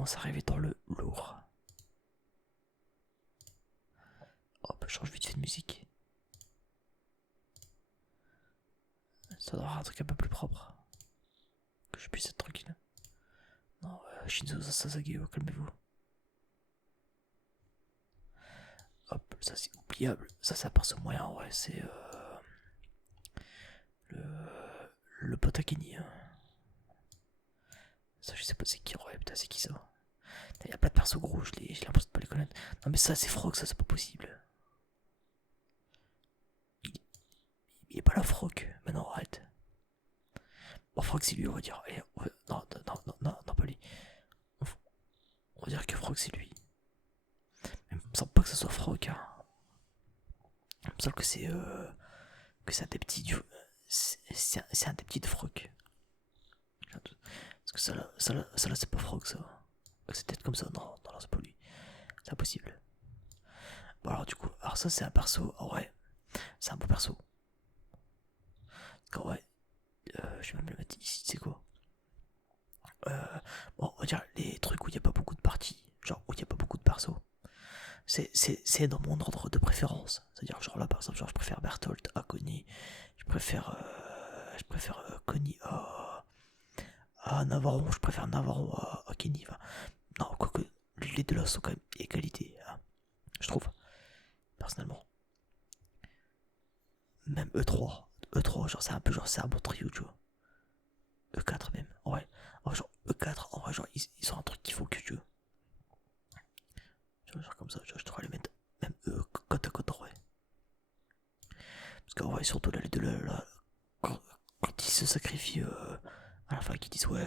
commence à arriver dans le lourd. Hop, je change vite fait de musique. Ça doit avoir un truc un peu plus propre. Que je puisse être tranquille. Non, Shinzo Sasage, calmez-vous. Hop, ça c'est oubliable. Ça, c'est à part ce moyen, ouais, c'est le pote à Kenny. Hein. Ça, je sais pas c'est qui, ouais, putain, c'est qui ça? Il y a plein de persos gros, j'ai l'impression de pas les connaître. Non, mais ça, c'est Frog, ça, c'est pas possible. Il est pas là, Frog. Mais non, arrête. Bon, Frog, c'est lui, on va dire. Allez, non, non, pas lui. On va dire que Frog, c'est lui. Mais il me semble pas que ce soit Frog, hein. Il me semble que c'est un des petits du. C'est un des petits de Frog. Parce que ça là c'est pas Frog, ça. C'est peut-être comme ça, non, c'est pas lui. C'est impossible. Bon, alors, du coup, alors ça, c'est un perso. En vrai, c'est un beau perso. En vrai, je vais même le mettre ici, c'est quoi? Bon, on va dire les trucs où il n'y a pas beaucoup de parties, genre où il n'y a pas beaucoup de persos. C'est dans mon ordre de préférence. C'est-à-dire, genre là, par exemple, genre, je préfère Bertholdt à Connie. Je préfère Connie à Navarro. Je préfère Navarro à Kenny. Enfin, non, quoique les deux là sont quand même égalité, hein, je trouve, personnellement. Même E3, genre c'est un peu genre c'est un bon trio, tu vois. E4 même, en vrai. Genre E4, en vrai, genre ils ont un truc qu'il faut que tu veux. Genre comme ça, je devrais les mettre même côte à côte en vrai. Parce qu'en vrai, surtout là, les deux là, quand ils se sacrifient à la fin, qu'ils disent ouais,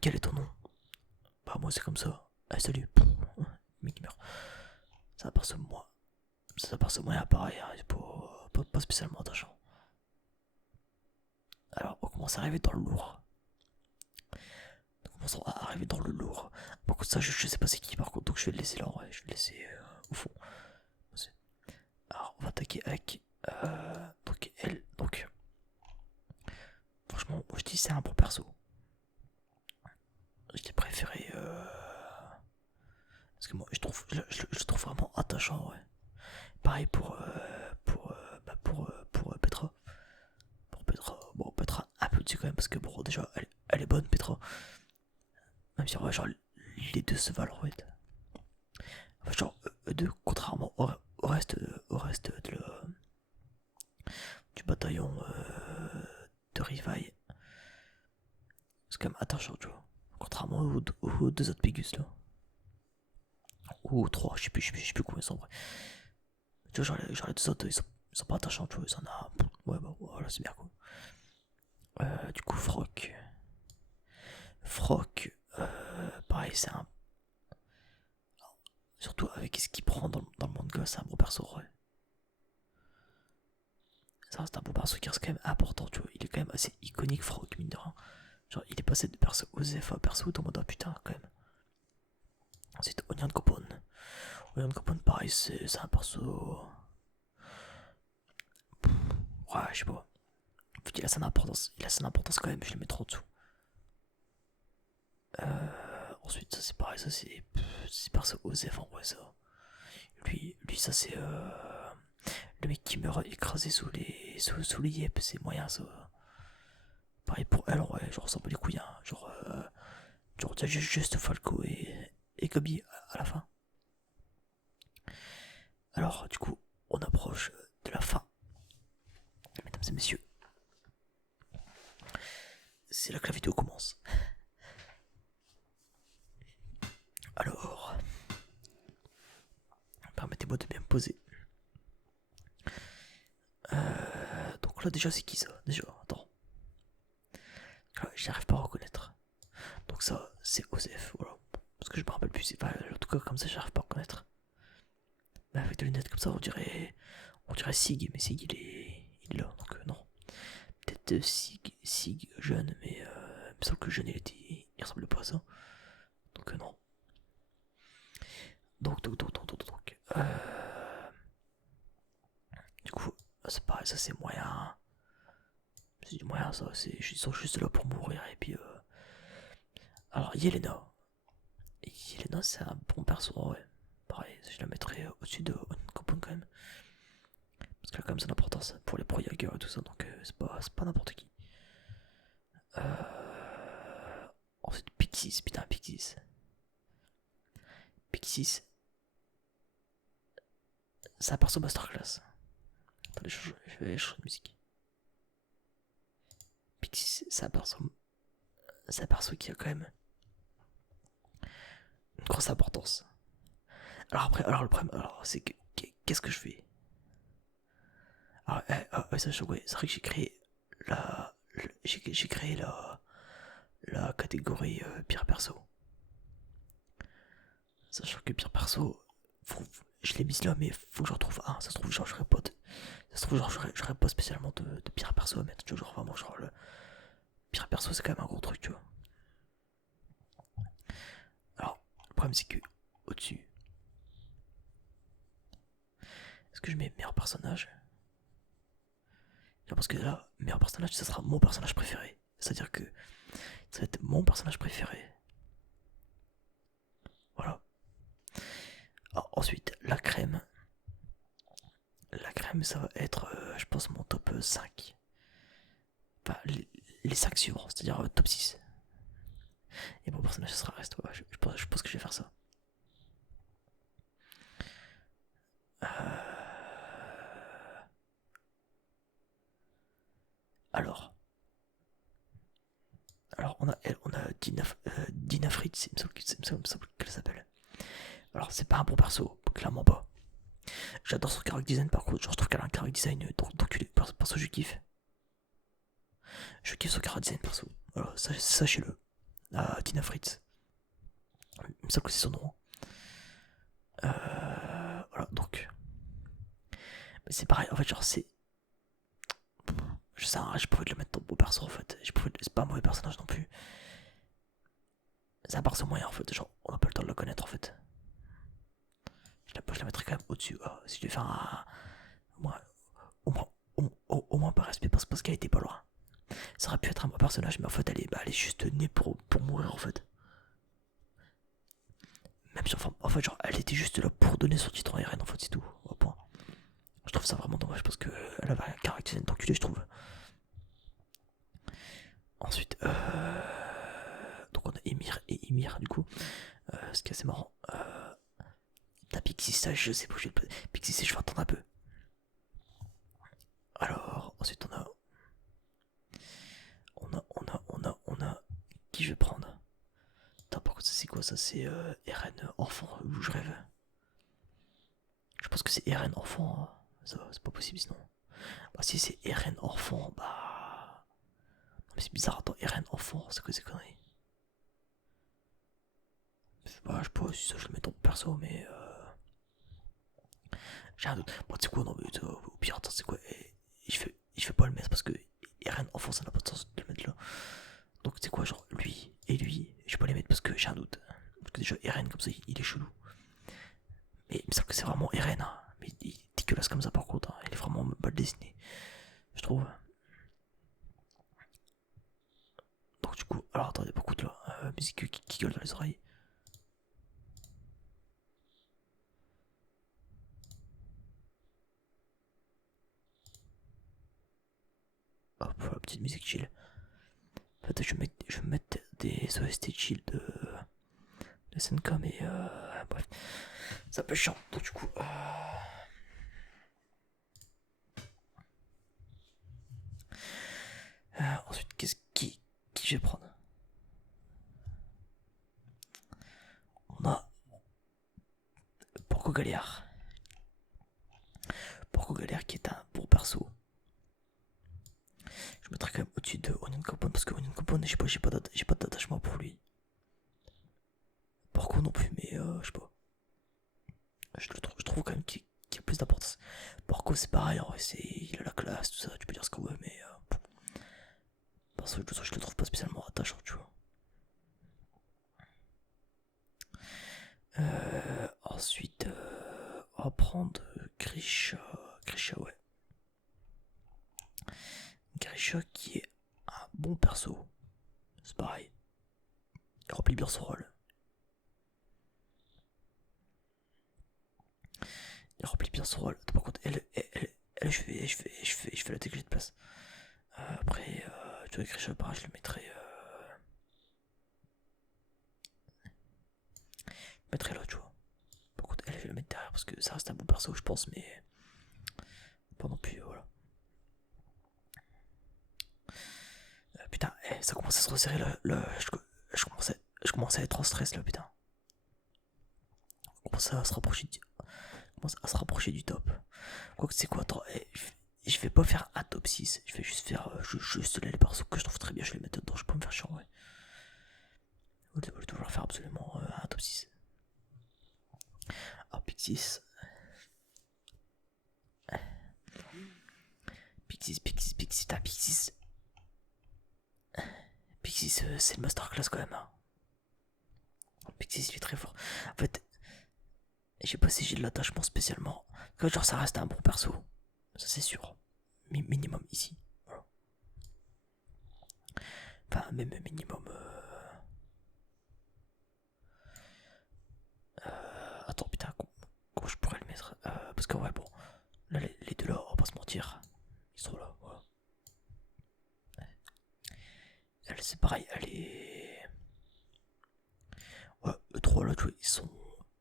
quel est ton nom? Bah, moi c'est comme ça. Ah, salut, mec qui meurt. Ça part ce moi. Ça part ce moyen pareil, hein, c'est pas spécialement attachant. Alors, on commence à arriver dans le lourd. On commence à arriver dans le lourd. Par contre, ça, je sais pas c'est qui par contre, donc je vais le laisser là, ouais, je vais le laisser au fond. Alors, on va attaquer avec. Donc, elle. Donc, franchement, moi je dis c'est un bon perso. Je l'ai préféré. Parce que moi, je trouve vraiment attachant, ouais. Pareil pour Petra. Pour Petra, bon, Petra un peu dessus quand même, parce que bon, déjà, elle est bonne, Petra. Même si, ouais, genre, les deux se valent en fait. Enfin, genre, eux deux, contrairement au reste, du bataillon de Rivaille, c'est quand même attachant, tu vois. Contrairement aux deux autres Pégus là. Ou aux trois, je sais plus combien ils sont en vrai. Tu vois, genre les deux autres, ils sont pas attachants, tu vois, ils en a. Ouais, bah voilà, c'est bien quoi. Du coup, Froc, pareil, c'est un. Surtout avec ce qu'il prend dans le manga, c'est un bon perso, ouais. Ça reste un bon perso qui reste quand même important, tu vois. Il est quand même assez iconique, Froc, mine de rien. Genre, il est passé de perso Osef à perso dans mode putain, quand même. Ensuite, Onion Copon. Onion Copon, pareil, c'est un perso. Ouais, je sais pas. En fait, il a son importance quand même, je le mets trop en dessous. Ensuite, ça c'est pareil, ça c'est perso Osef en vrai, ça. Lui ça c'est le mec qui meurt écrasé sous les yep, c'est moyen ça. Pareil pour elle, ouais, genre ça peut les couilles, hein. Genre t'as juste Falco et Gobi à la fin. Alors, du coup, on approche de la fin. Mesdames et messieurs, c'est là que la vidéo commence. Alors, permettez-moi de bien me poser. Donc là, déjà, c'est qui ça? Déjà, attends. J'arrive pas à reconnaître. Donc ça, c'est Osef, voilà. Parce que je me rappelle plus, c'est pas. En tout cas, comme ça, j'arrive pas à reconnaître. Mais avec des lunettes comme ça, on dirait Sig, mais Sig, il est là, donc non. Peut-être Sig jeune, mais il me semble que jeune, il ressemble pas à ça. Donc non. Donc. Du coup, c'est pareil, ça c'est moyen. C'est du moyen, ça. Ils sont juste là pour mourir et puis. Alors, Yelena. Yelena, c'est un bon perso, ouais. Pareil, je la mettrais au-dessus de Onyankopon quand même. Parce qu'elle a quand même son importance pour les pro Jagger et tout ça, donc c'est pas n'importe qui. Ensuite, Pixis, putain, Pixis. Pixis, c'est un perso masterclass. Attendez, je vais changer de musique. Pixis, c'est un perso qui a quand même une grosse importance. Alors après, alors le problème, alors c'est que qu'est-ce que je fais? Alors, ça, ouais, c'est vrai que j'ai créé j'ai créé la catégorie pire perso. Sachant que pire perso, je l'ai mise là, mais faut que je retrouve un. Ça se trouve, genre, ça se trouve, genre, j'aurais pas spécialement de pire perso à mettre. Tu vois, genre, vraiment, genre, le pire perso, c'est quand même un gros truc, tu vois. Alors, le problème, c'est que, au-dessus, est-ce que je mets meilleur personnage? Parce que là, meilleur personnage, ça sera mon personnage préféré. C'est-à-dire que ça va être mon personnage préféré. Voilà. Alors, ensuite, la crème. La crème, ça va être, je pense, mon top 5. Enfin, les 5 suivants, c'est-à-dire top 6. Et mon personnage, ça sera reste. Ouais, je pense que je vais faire ça. Euh... Alors. Alors, on a Dina Fritz, il me semble qu'elle s'appelle. Alors, c'est pas un bon perso, clairement pas. J'adore son character design par contre, genre, je trouve qu'elle a un character design d'enculé. Perso, je kiffe. Je kiffe son character design perso. Voilà, sachez-le. Dina Fritz. Il me semble que c'est son nom. Voilà, donc. C'est pareil, en fait, genre, c'est. Je sais, je pouvais le mettre dans beau perso en fait. C'est pas un mauvais personnage non plus. C'est un perso moyen en fait, genre, on n'a pas le temps de le connaître en fait. Je la mettrais quand même au-dessus. Si je devais faire un. Au moins par respect, parce qu'elle était pas loin. Ça aurait pu être un bon personnage, mais en fait, elle est juste née pour mourir en fait. Même si, enfin, en fait, genre, elle était juste là pour donner son titre en RN en fait, c'est tout. Au point. Je trouve ça vraiment dommage parce qu'elle avait un caractère d'enculé, je trouve. Ensuite, donc on a Emir et Ymir du coup. Ce qui est assez marrant. La Pixie Stage, je sais pas où je vais le Pixie Stage, je vais attendre un peu. Alors, ensuite on a. Qui je vais prendre? Attends, par contre, ça c'est quoi? Ça c'est RN enfant, où je rêve. Je pense que c'est RN enfant. Hein. Ça c'est pas possible sinon. Bah, si c'est RN enfant, bah. Non, mais c'est bizarre, attends, RN enfant, c'est quoi ces conneries? Bah, je sais pas si ça je le mets dans mon perso, mais. J'ai un doute. Bon, tu sais quoi, non, mais au pire, attends, c'est quoi? Je fais pas le mettre parce que RN enfant, ça n'a pas de sens de le mettre là. Donc, tu sais quoi, genre lui, je vais pas les mettre parce que j'ai un doute. Parce que déjà, RN comme ça, il est chelou. Mais il me semble que c'est vraiment RN, hein. Mais il est dégueulasse comme ça par contre, hein. Il est vraiment mal dessiné, je trouve. Donc, du coup, alors attendez, beaucoup de là, musique qui gueule dans les oreilles. Hop, voilà, petite musique chill. En fait, je vais mettre des OST chill de Sencom et bref, c'est un peu chiant. Donc, du coup, ensuite, qui je vais prendre? On a Porco Galère. Porco Galère qui est un bon perso. Je mettrais quand même au-dessus de Onion Coupon parce que Onion Coupon, j'ai pas d'attachement pour lui. Porco non plus, mais je sais pas. Je trouve quand même qu'il a plus d'importance. Porco c'est pareil, en vrai, il a la classe, tout ça, tu peux dire ce qu'on veut, mais parce que je le trouve pas spécialement attachant, tu vois. Ensuite, on va prendre Grisha. Grisha, ouais. Grisha qui est un bon perso. C'est pareil. Il remplit bien son rôle. Il remplit bien son rôle. Par contre, elle, je vais la dégager de place. Après, tu vois, écrire Chabara, je le mettrai. Je mettrai là, tu vois. Par contre, elle, je vais la mettre derrière parce que ça reste un bon perso, je pense, mais pas non plus, voilà. Putain, ça commence à se resserrer là. Je commence à être en stress là, putain. On commence à se rapprocher du top. Quoi que c'est quoi, attends, je vais pas faire un top 6, je vais juste faire juste les persos que je trouve très bien, je vais les mettre dedans, je peux me faire chiant, ouais. Je vais toujours faire absolument un top 6. Alors, Pixis. Putain, Pixis. Pixis, c'est le masterclass quand même. Hein. Pixis, il est très fort. En fait, je sais pas si j'ai de l'attachement spécialement. Quand genre, ça reste un bon perso. Ça, c'est sûr. Minimum ici. Voilà. Enfin, même minimum. Attends, putain, comment je pourrais le mettre parce que, ouais, bon. Là, les deux là, on va pas se mentir. Ils sont là, voilà. Elle, c'est pareil, elle est. Ouais, eux trois là, tu vois,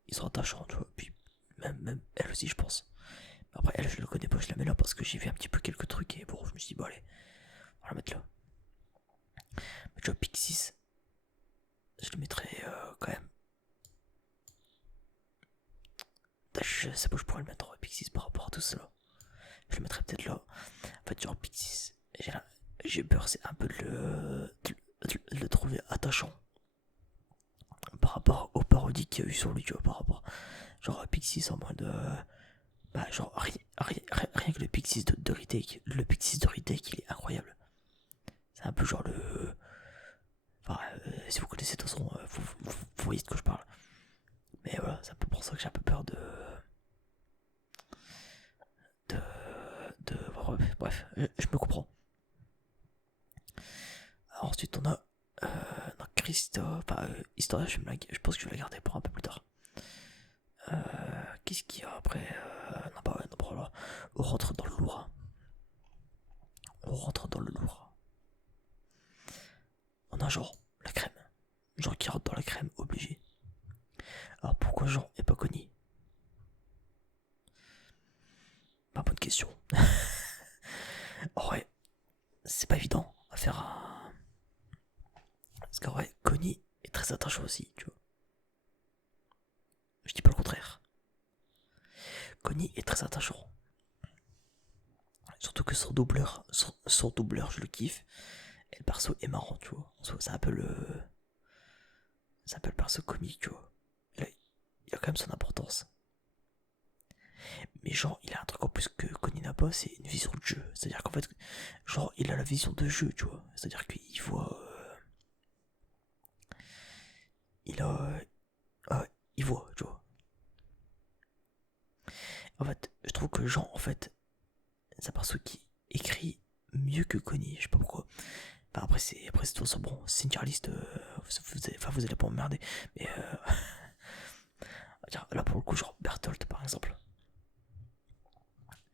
ils sont attachants, tu vois. Puis, même elle aussi, je pense. Après, elle, je le connais pas, je la mets là parce que j'ai vu un petit peu quelques trucs et bon, je me suis dit, bon, allez, on va la mettre là. Mais tu vois, Pixis, je le mettrais quand même. Je sais pas où je pourrais le mettre, Pixis, par rapport à tout cela. Je le mettrais peut-être là. En fait, genre, Pixis, j'ai peur, c'est un peu de le trouver attachant. Par rapport aux parodies qu'il y a eu sur lui, tu vois, par rapport. Genre, Pixis en mode. Bah, genre, rien que le Pixis de Retake. Le Pixis de Retake, il est incroyable. C'est un peu genre le. Enfin, si vous connaissez de toute façon, vous voyez de quoi je parle. Mais voilà, c'est un peu pour ça que j'ai un peu peur de. De. Bref, je me comprends. Alors, ensuite, on a. Christophe. Enfin, Historia, je pense que je vais la garder pour un peu plus tard. Qu'est-ce qu'il y a après non, bah ouais, non, voilà. On rentre dans le lourd. On rentre dans le lourd. On a genre la crème. Genre qui rentre dans la crème, obligé. Alors pourquoi Jean et pas Connie? Pas bonne question. En vrai, c'est pas évident à faire un. Parce qu'en vrai, Connie est très attachant aussi, tu vois. Je dis pas le contraire. Connie est très attachant. Surtout que son doubleur, je le kiffe. Et le perso est marrant, tu vois. C'est un peu le. C'est un peu le perso comique, tu vois. Il a quand même son importance. Mais genre, il a un truc en plus que Connie n'a pas, c'est une vision de jeu. C'est-à-dire qu'en fait, genre, il a la vision de jeu, tu vois. C'est-à-dire qu'il voit. Il a. Il voit, tu vois. En fait, je trouve que Jean, en fait, c'est un perso qui écrit mieux que Connie. Je sais pas pourquoi. Enfin, après, c'est tout façon bon. C'est une charliste. Vous allez pas m'emmerder. Mais là, pour le coup, genre Berthold, par exemple.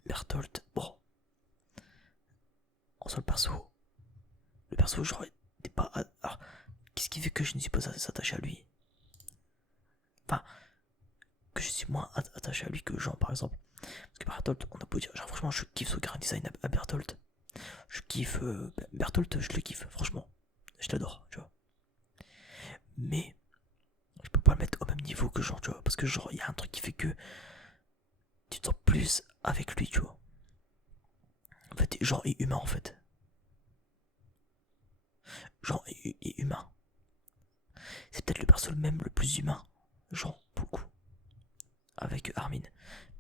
Berthold, bon. En soi, le perso, genre, n'était pas. Alors, qu'est-ce qui fait que je ne suis pas attaché à lui? Enfin, que je suis moins attaché à lui que Jean, par exemple. Parce que Berthold, on a beau dire, genre, franchement, je kiffe son grand design à Berthold. Je kiffe. Berthold, je le kiffe, franchement. Je l'adore, tu vois. Mais, je peux pas le mettre au même niveau que Jean, tu vois. Parce que, genre, il y a un truc qui fait que tu te sens plus avec lui, tu vois. En fait, Jean est humain, en fait. Jean est humain. C'est peut-être le perso même le plus humain. Jean, beaucoup. Avec Armin.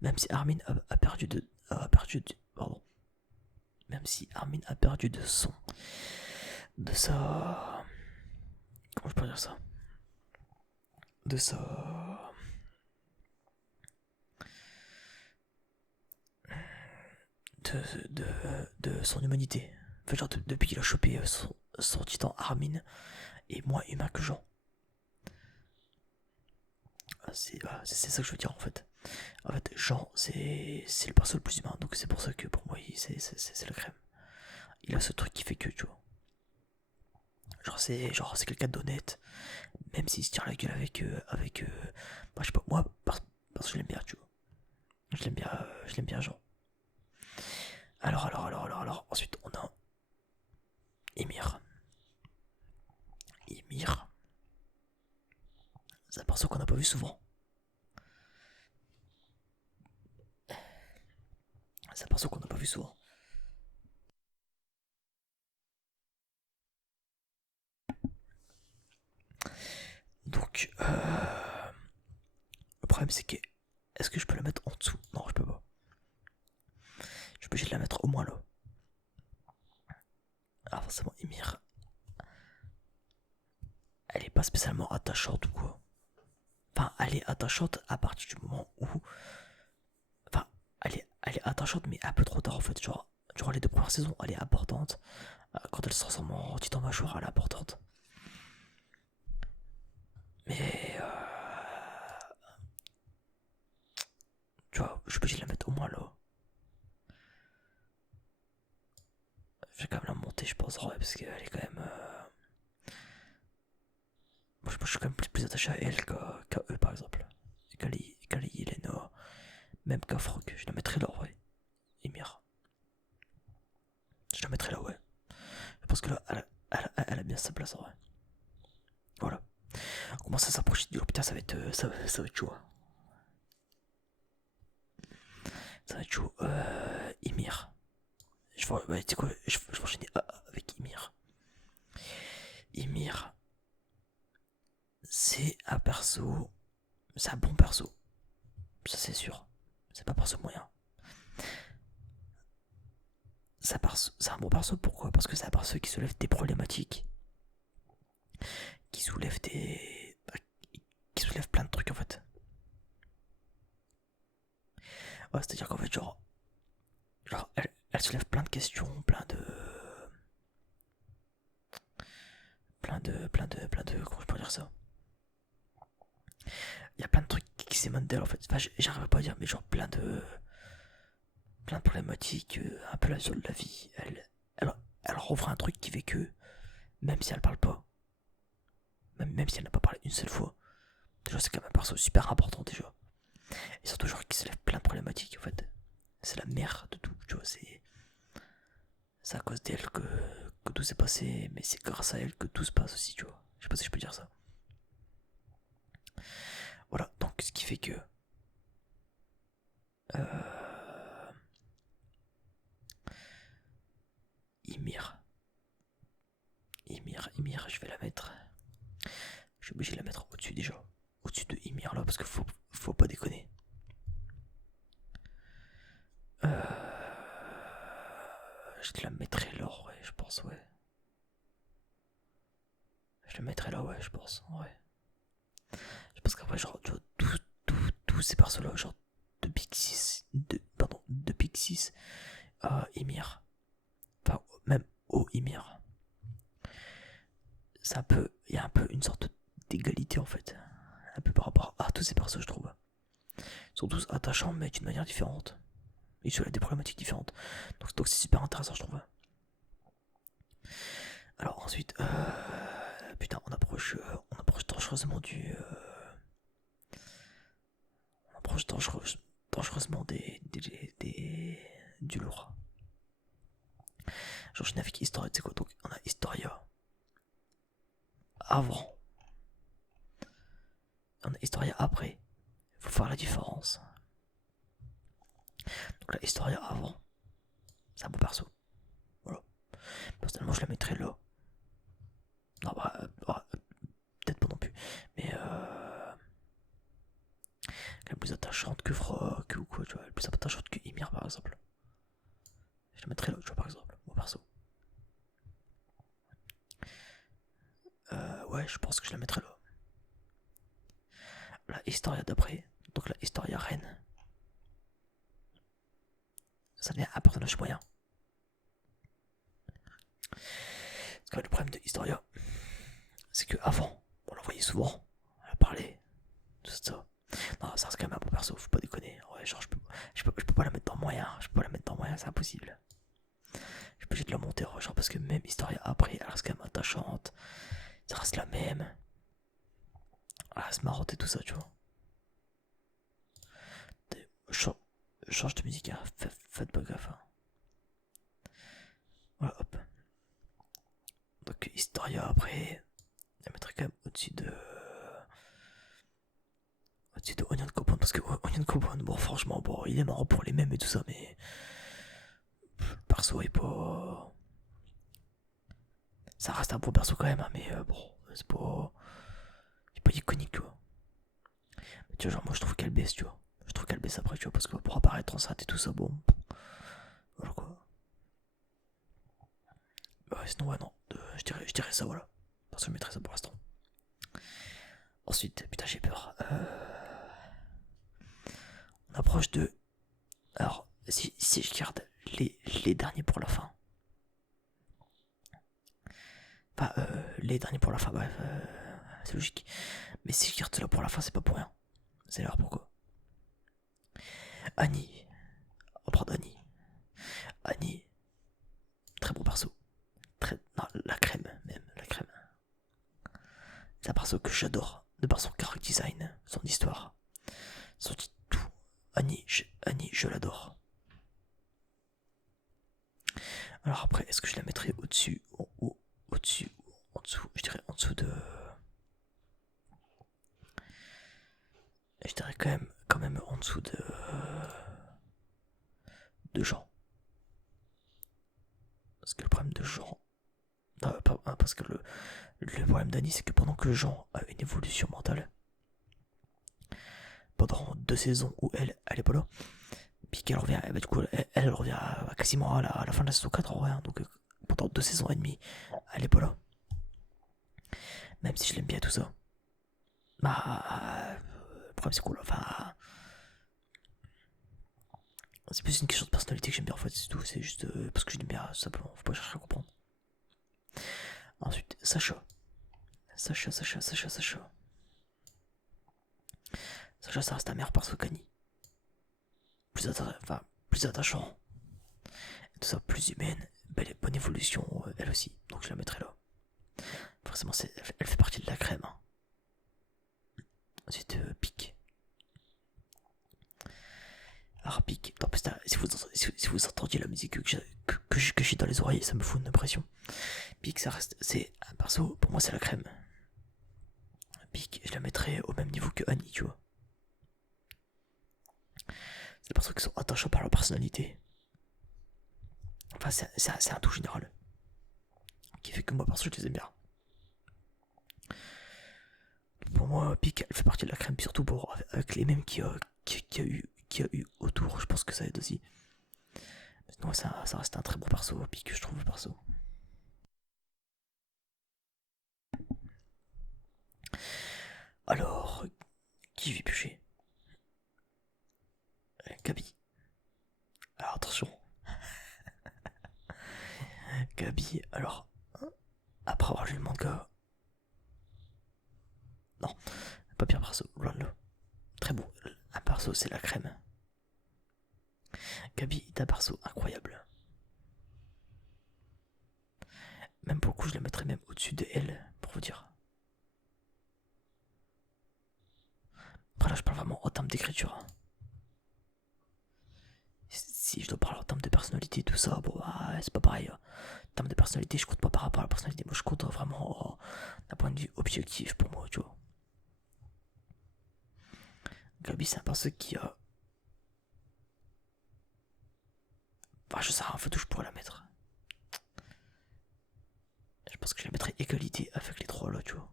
Même si Armin a perdu de. Pardon. Même si Armin a perdu de son. De sa. Comment je peux dire ça? De sa. De son humanité. Enfin, genre, depuis qu'il a chopé son titan Armin est moins humain que Jean. c'est ça que je veux dire en fait. En fait, Jean, c'est le perso le plus humain, donc c'est pour ça que pour moi, c'est la crème. Il a ce truc qui fait que, tu vois. C'est quelqu'un d'honnête, même s'il se tire la gueule bah, je sais pas, moi, parce que je l'aime bien, tu vois. Je l'aime bien, Jean. Alors, ensuite, on a Emir. Emir, c'est un perso qu'on n'a pas vu souvent. C'est un perso qu'on n'a pas vu souvent. Donc, le problème c'est que, est-ce que je peux la mettre en dessous? Non, je peux pas. Je suis obligé de la mettre au moins là. Ah, forcément, Emir, elle est pas spécialement attachante ou quoi. Enfin, elle est attachante à partir du moment où. Enfin, elle est attachante, mais un peu trop tard en fait. Genre les 2 premières saisons, elle est importante. Quand elle se transforme en titan mâchoire, elle est importante. Mais. Tu vois, je suis obligé de la mettre au moins là. Je vais quand même la monter, je pense, ouais, parce qu'elle est quand même. Moi, je suis quand même plus attaché à elle qu'à eux, par exemple. Et qu'à Yelena, même qu'à Frog. Je la mettrais là, ouais. Emir. Je la mettrais là, ouais. Je pense que là, elle a bien sa place, en vrai. Voilà. On commence à s'approcher du. Oh, putain, ça va être chaud. Hein. Ça va être chaud. Emir. Tu sais quoi, je vais enchaîner avec Emir. Emir, c'est un perso. C'est un bon perso. Ça, c'est sûr. C'est pas perso moyen. C'est un bon perso, pourquoi? Parce que c'est un perso qui soulève des problématiques. Qui soulève des. Qui soulève plein de trucs en fait. Ouais, c'est-à-dire qu'en fait, elle soulève plein de questions, comment je pourrais dire ça? Il y a plein de trucs qui s'émanent d'elle en fait. Enfin, j'arrive pas à dire, mais genre plein de problématiques, un peu la vision de la vie. Elle rouvre un truc qui fait que, même si elle parle pas, même si elle n'a pas parlé une seule fois, déjà c'est quand même un perso super important déjà. Et surtout, genre, qui soulève plein de problématiques en fait. C'est la mère de tout, tu vois, c'est à cause d'elle que tout s'est passé, mais c'est grâce à elle que tout se passe aussi, tu vois. Je sais pas si je peux dire ça. Voilà, donc ce qui fait que. Euh, Ymir. Ymir, je vais la mettre. Je suis obligé de la mettre au-dessus déjà. Au-dessus de Ymir là, parce que faut pas déconner. Je te la mettrai là, ouais, je pense, ouais. Je la mettrai là, ouais, je pense, ouais. Je pense qu'après, genre, tu vois, tous ces persos-là, genre, de Pixis, de Pixis à Ymir, enfin, même au Ymir, c'est un peu, il y a un peu une sorte d'égalité en fait, un peu par rapport à tous ces persos, je trouve. Ils sont tous attachants, mais d'une manière différente. Ils soulèvent des problématiques différentes. Donc c'est super intéressant, je trouve. Alors ensuite, putain, on approche dangereusement on approche dangereusement du lourd. J'enchaîne avec Historia, tu sais quoi, donc on a Historia avant, on a Historia après. Il faut faire la différence. Donc la Historia avant, c'est un beau perso. Voilà. Personnellement, je la mettrais là. Non, bah, peut-être pas non plus. Mais elle est plus attachante que Frog ou quoi, tu vois. Elle est plus attachante que Ymir par exemple. Je la mettrais là, tu vois, par exemple, moi perso. Ouais, je pense que je la mettrais là. La Historia d'après, donc la Historia reine, ça devient un personnage moyen. Parce que le problème de Historia, c'est que avant, on la voyait souvent, elle parlait, tout ça. Non, ça reste quand même un bon perso, faut pas déconner. Ouais, genre, je peux pas la mettre dans moyen. Je peux pas la mettre dans moyen, c'est impossible. Je suis obligé de la monter, genre, parce que même Historia après, elle reste quand même attachante. Ça reste la même. Elle reste marrante et tout ça, tu vois. Change, change de musique, hein. Faites pas gaffe. Hein. Voilà, hop. Donc, Historia après, elle mettrait quand même au-dessus de Onion Coupon, parce que Onion Coupon, bon, franchement, bon, il est marrant pour les mêmes et tout ça, mais le perso est pas. Ça reste un bon perso quand même, hein, mais bon, c'est pas. Il est pas iconique, tu vois. Mais tu vois, genre, moi je trouve qu'elle baisse, tu vois. Je trouve qu'elle baisse après, tu vois, parce que pour apparaître enceinte et tout ça, bon. Voilà quoi. Bah ouais, sinon, ouais, non. Je dirais ça, voilà. Parce que je mettrais ça pour l'instant. Ensuite, putain, j'ai peur. On approche de. Alors, si je garde les derniers pour la fin. Enfin, les derniers pour la fin, bref, c'est logique. Mais si je garde cela pour la fin, c'est pas pour rien. C'est alors pourquoi. Annie. On va prendre Annie. Annie, très bon perso. Très, non, la crème, même, la crème. C'est un perso que j'adore. De par son character design, son histoire, son tout. Annie, je l'adore. Alors après, est-ce que je la mettrais au-dessus, au-dessus, en dessous? Je dirais en dessous de. Je dirais quand même en dessous de Jean. Parce que le problème de Jean. Parce que le problème d'Annie, c'est que pendant que Jean a une évolution mentale, pendant 2 saisons où elle est pas là, puis qu'elle revient, bah, du coup, elle revient quasiment à la fin de la saison 4 en vrai, hein, donc pendant 2 saisons et demie, elle est pas là. Même si je l'aime bien tout ça. Bah, le problème c'est cool, enfin, c'est plus une question de personnalité que j'aime bien en fait, c'est tout, c'est juste parce que je l'aime bien, simplement, faut pas chercher à comprendre. Ensuite, Sacha. Sacha. Sacha, ça reste un meilleur perso qu'Annie. Plus attachant. Et tout ça, plus humaine. Bonne évolution, elle aussi. Donc je la mettrai là. Forcément, elle fait partie de la crème. Hein. Ensuite, Pique. Alors, Pique. Non, putain, si vous entendiez la musique que j'ai dans les oreilles, ça me fout une impression. Pique, ça reste. C'est un perso, pour moi, c'est la crème. Pique, je la mettrais au même niveau que Annie, tu vois. C'est des persos qui sont attachants par leur personnalité. Enfin, c'est un tout général. Qui fait que moi, perso, je les aime bien. Pour moi, Pique, elle fait partie de la crème, surtout avec les mêmes qu'il y a eu autour. Je pense que ça aide aussi. Sinon, ça reste un très bon perso, Pique, je trouve, perso. Alors, qui vit piocher? Gabi. Alors, attention. Gabi, alors, après avoir lu le manga. Non, pas pire perso, loin de là. Très beau. Un perso, c'est la crème. Gabi est un perso incroyable. Même pour le coup, je la mettrais même au-dessus de elle, pour vous dire. Après là, je parle vraiment en termes d'écriture. Hein. Si je dois parler en termes de personnalité, tout ça, bon, bah, c'est pas pareil. En termes de personnalité, je compte pas par rapport à la personnalité. Moi, je compte vraiment d'un point de vue objectif pour moi, tu vois. Gabi, c'est un perso qui a. Enfin, je sais pas en fait où je pourrais la mettre. Je pense que je la mettrais égalité avec les trois là, tu vois.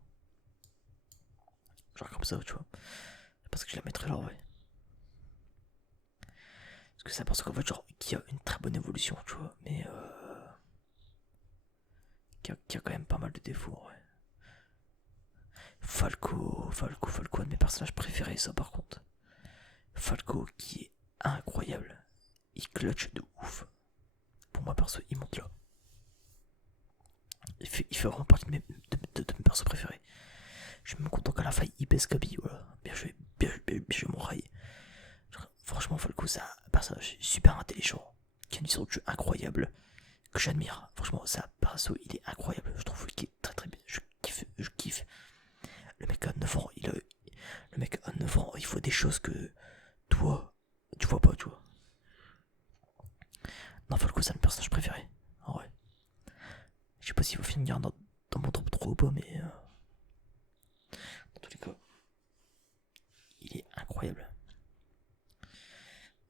Genre comme ça, tu vois. Je pense que je la mettrais là, ouais. Parce que c'est un perso qu'en fait, genre, qui a une très bonne évolution, tu vois. Mais qui a quand même pas mal de défauts, ouais. Falco, un de mes personnages préférés, ça par contre. Falco qui est incroyable. Il clutch de ouf. Pour moi, perso, il monte là. Il fait vraiment partie de mes persos préférés. Je suis même content qu'à la fin il baisse Gabi, voilà. Bien joué mon rail. Franchement, Falco, c'est un personnage super intelligent, qui a une vision de jeu incroyable, que j'admire. Franchement, ça, perso, il est incroyable. Je trouve qu'il est très très bien. Je kiffe. Le mec à 9 ans, le mec à 9 ans, il faut des choses que toi, tu vois pas, tu vois. Non, Falco, c'est mon personnage préféré. En vrai. Je sais pas s'il va finir dans mon top 3 ou pas, mais dans tous les cas, il est incroyable.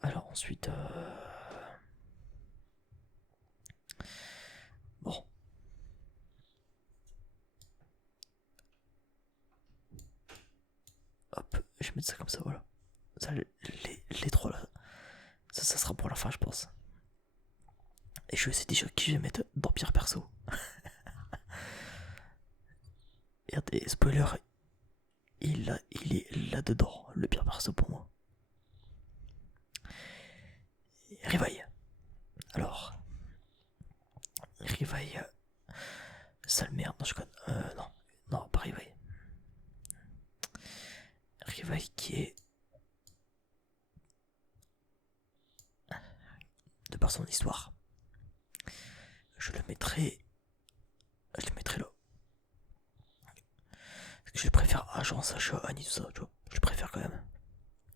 Alors ensuite, bon. Hop, je vais mettre ça comme ça, voilà. Ça, les trois là, ça sera pour la fin, je pense. Et je sais déjà qui je vais mettre dans pire perso. Regardez, spoiler, il est là-dedans, le pire perso pour moi. Rivaille. Alors, Rivaille, sale merde, non je connais. Non, pas Rivaille. Rivaille qui est de par son histoire. Je le mettrai là. Parce que je préfère Agent, Sacha, Annie, tout ça, tu vois. Je le préfère quand même.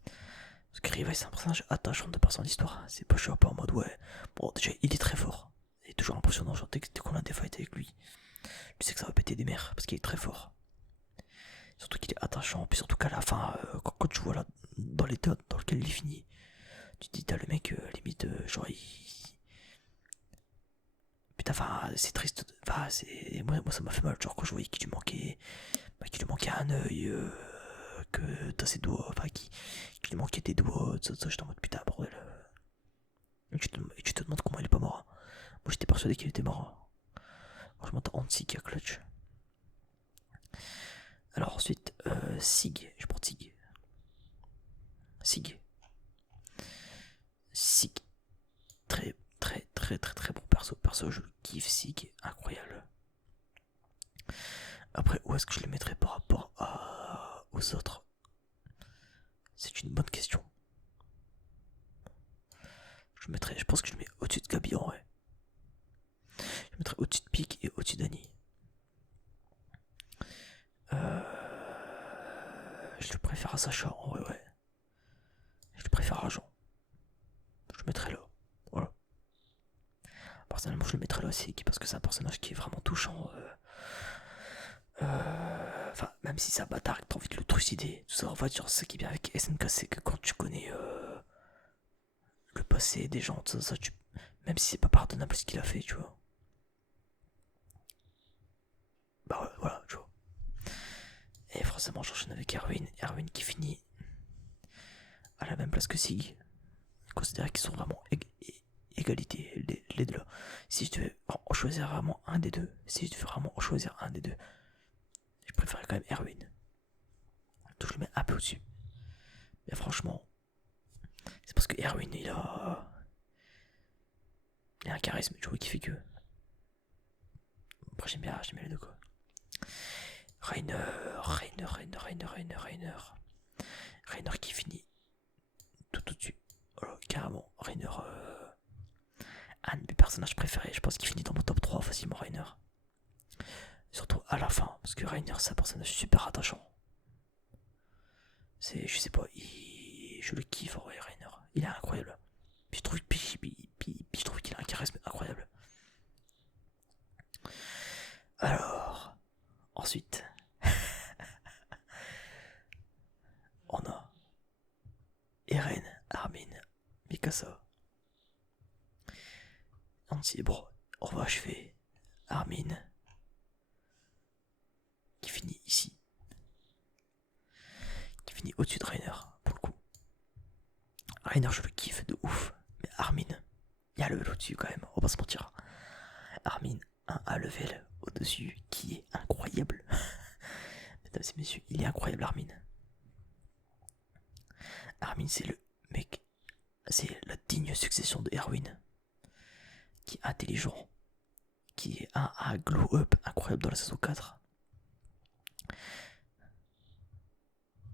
Parce que Rivaille, c'est un personnage attachant de par son histoire. C'est pas, je suis pas en mode, ouais. Bon, déjà, il est très fort. Il est toujours impressionnant, genre, dès qu'on a des fights avec lui, tu sais que ça va péter des mers, parce qu'il est très fort. Surtout qu'il est attachant, puis surtout qu'à la fin, quand tu vois là, dans l'état dans lequel il finit, tu te dis, t'as le mec, limite, genre, putain, enfin, c'est triste. Enfin, moi, ça m'a fait mal, genre, quand je voyais qu'il lui manquait un œil, que t'as ses doigts, enfin, qu'il lui manquait des doigts, tout ça, j'étais en mode, putain, bordel. Et tu te demandes comment il est pas mort. Moi, j'étais persuadé qu'il était mort. Franchement, t'as Hansi qui a clutch. Alors ensuite, Sig, je prends Sig. Sig, très très très très très bon perso, je kiffe Sig, incroyable. Après, où est-ce que je le mettrais par rapport aux autres? C'est une bonne question. Je pense que je le mets au-dessus de Gabi en vrai. Je le mettrais au-dessus de Pique et au-dessus d'Annie. Je le préfère à Sacha en vrai, ouais. Je le préfère à Jean. Je le mettrais là. Voilà. Personnellement, je le mettrais là aussi parce que c'est un personnage qui est vraiment touchant. Enfin, même si c'est un bâtard et que t'as envie de le trucider, tout ça, en fait, genre, ce qui est bien avec SNK, c'est que quand tu connais le passé des gens, tout ça, même si c'est pas pardonnable ce qu'il a fait, tu vois. Bah ouais, voilà, tu vois. Et forcément, j'enchaîne avec Erwin. Erwin qui finit à la même place que Sig. Considérer qu'ils sont vraiment égalité, les deux là. Si je devais en choisir vraiment un des deux, je préférerais quand même Erwin. Donc je le mets un peu au-dessus. Mais franchement, c'est parce que Erwin il a un charisme, tu vois, qui fait que. Après j'aime bien les deux quoi. Rainer qui finit tout au-dessus. Voilà, carrément. Rainer, un de mes personnages préférés. Je pense qu'il finit dans mon top 3 facilement, Rainer. Surtout à la fin, parce que Rainer c'est un personnage super attachant. Je sais pas, je le kiffe en vrai, Rainer. Il est incroyable. Puis je trouve qu'il a un charisme incroyable. Alors, ensuite, on a Eren, Armin, Mikasa. Bon, on va achever Armin, qui finit ici. Qui finit au-dessus de Rainer, pour le coup. Rainer, je le kiffe de ouf. Mais Armin, il y a le level au-dessus quand même, on va pas se mentir. Armin, un level au-dessus qui est incroyable. Mesdames et messieurs, il est incroyable, Armin. Armin, c'est le mec, c'est la digne succession de Erwin, qui est intelligent, qui est un glow-up incroyable dans la saison 4.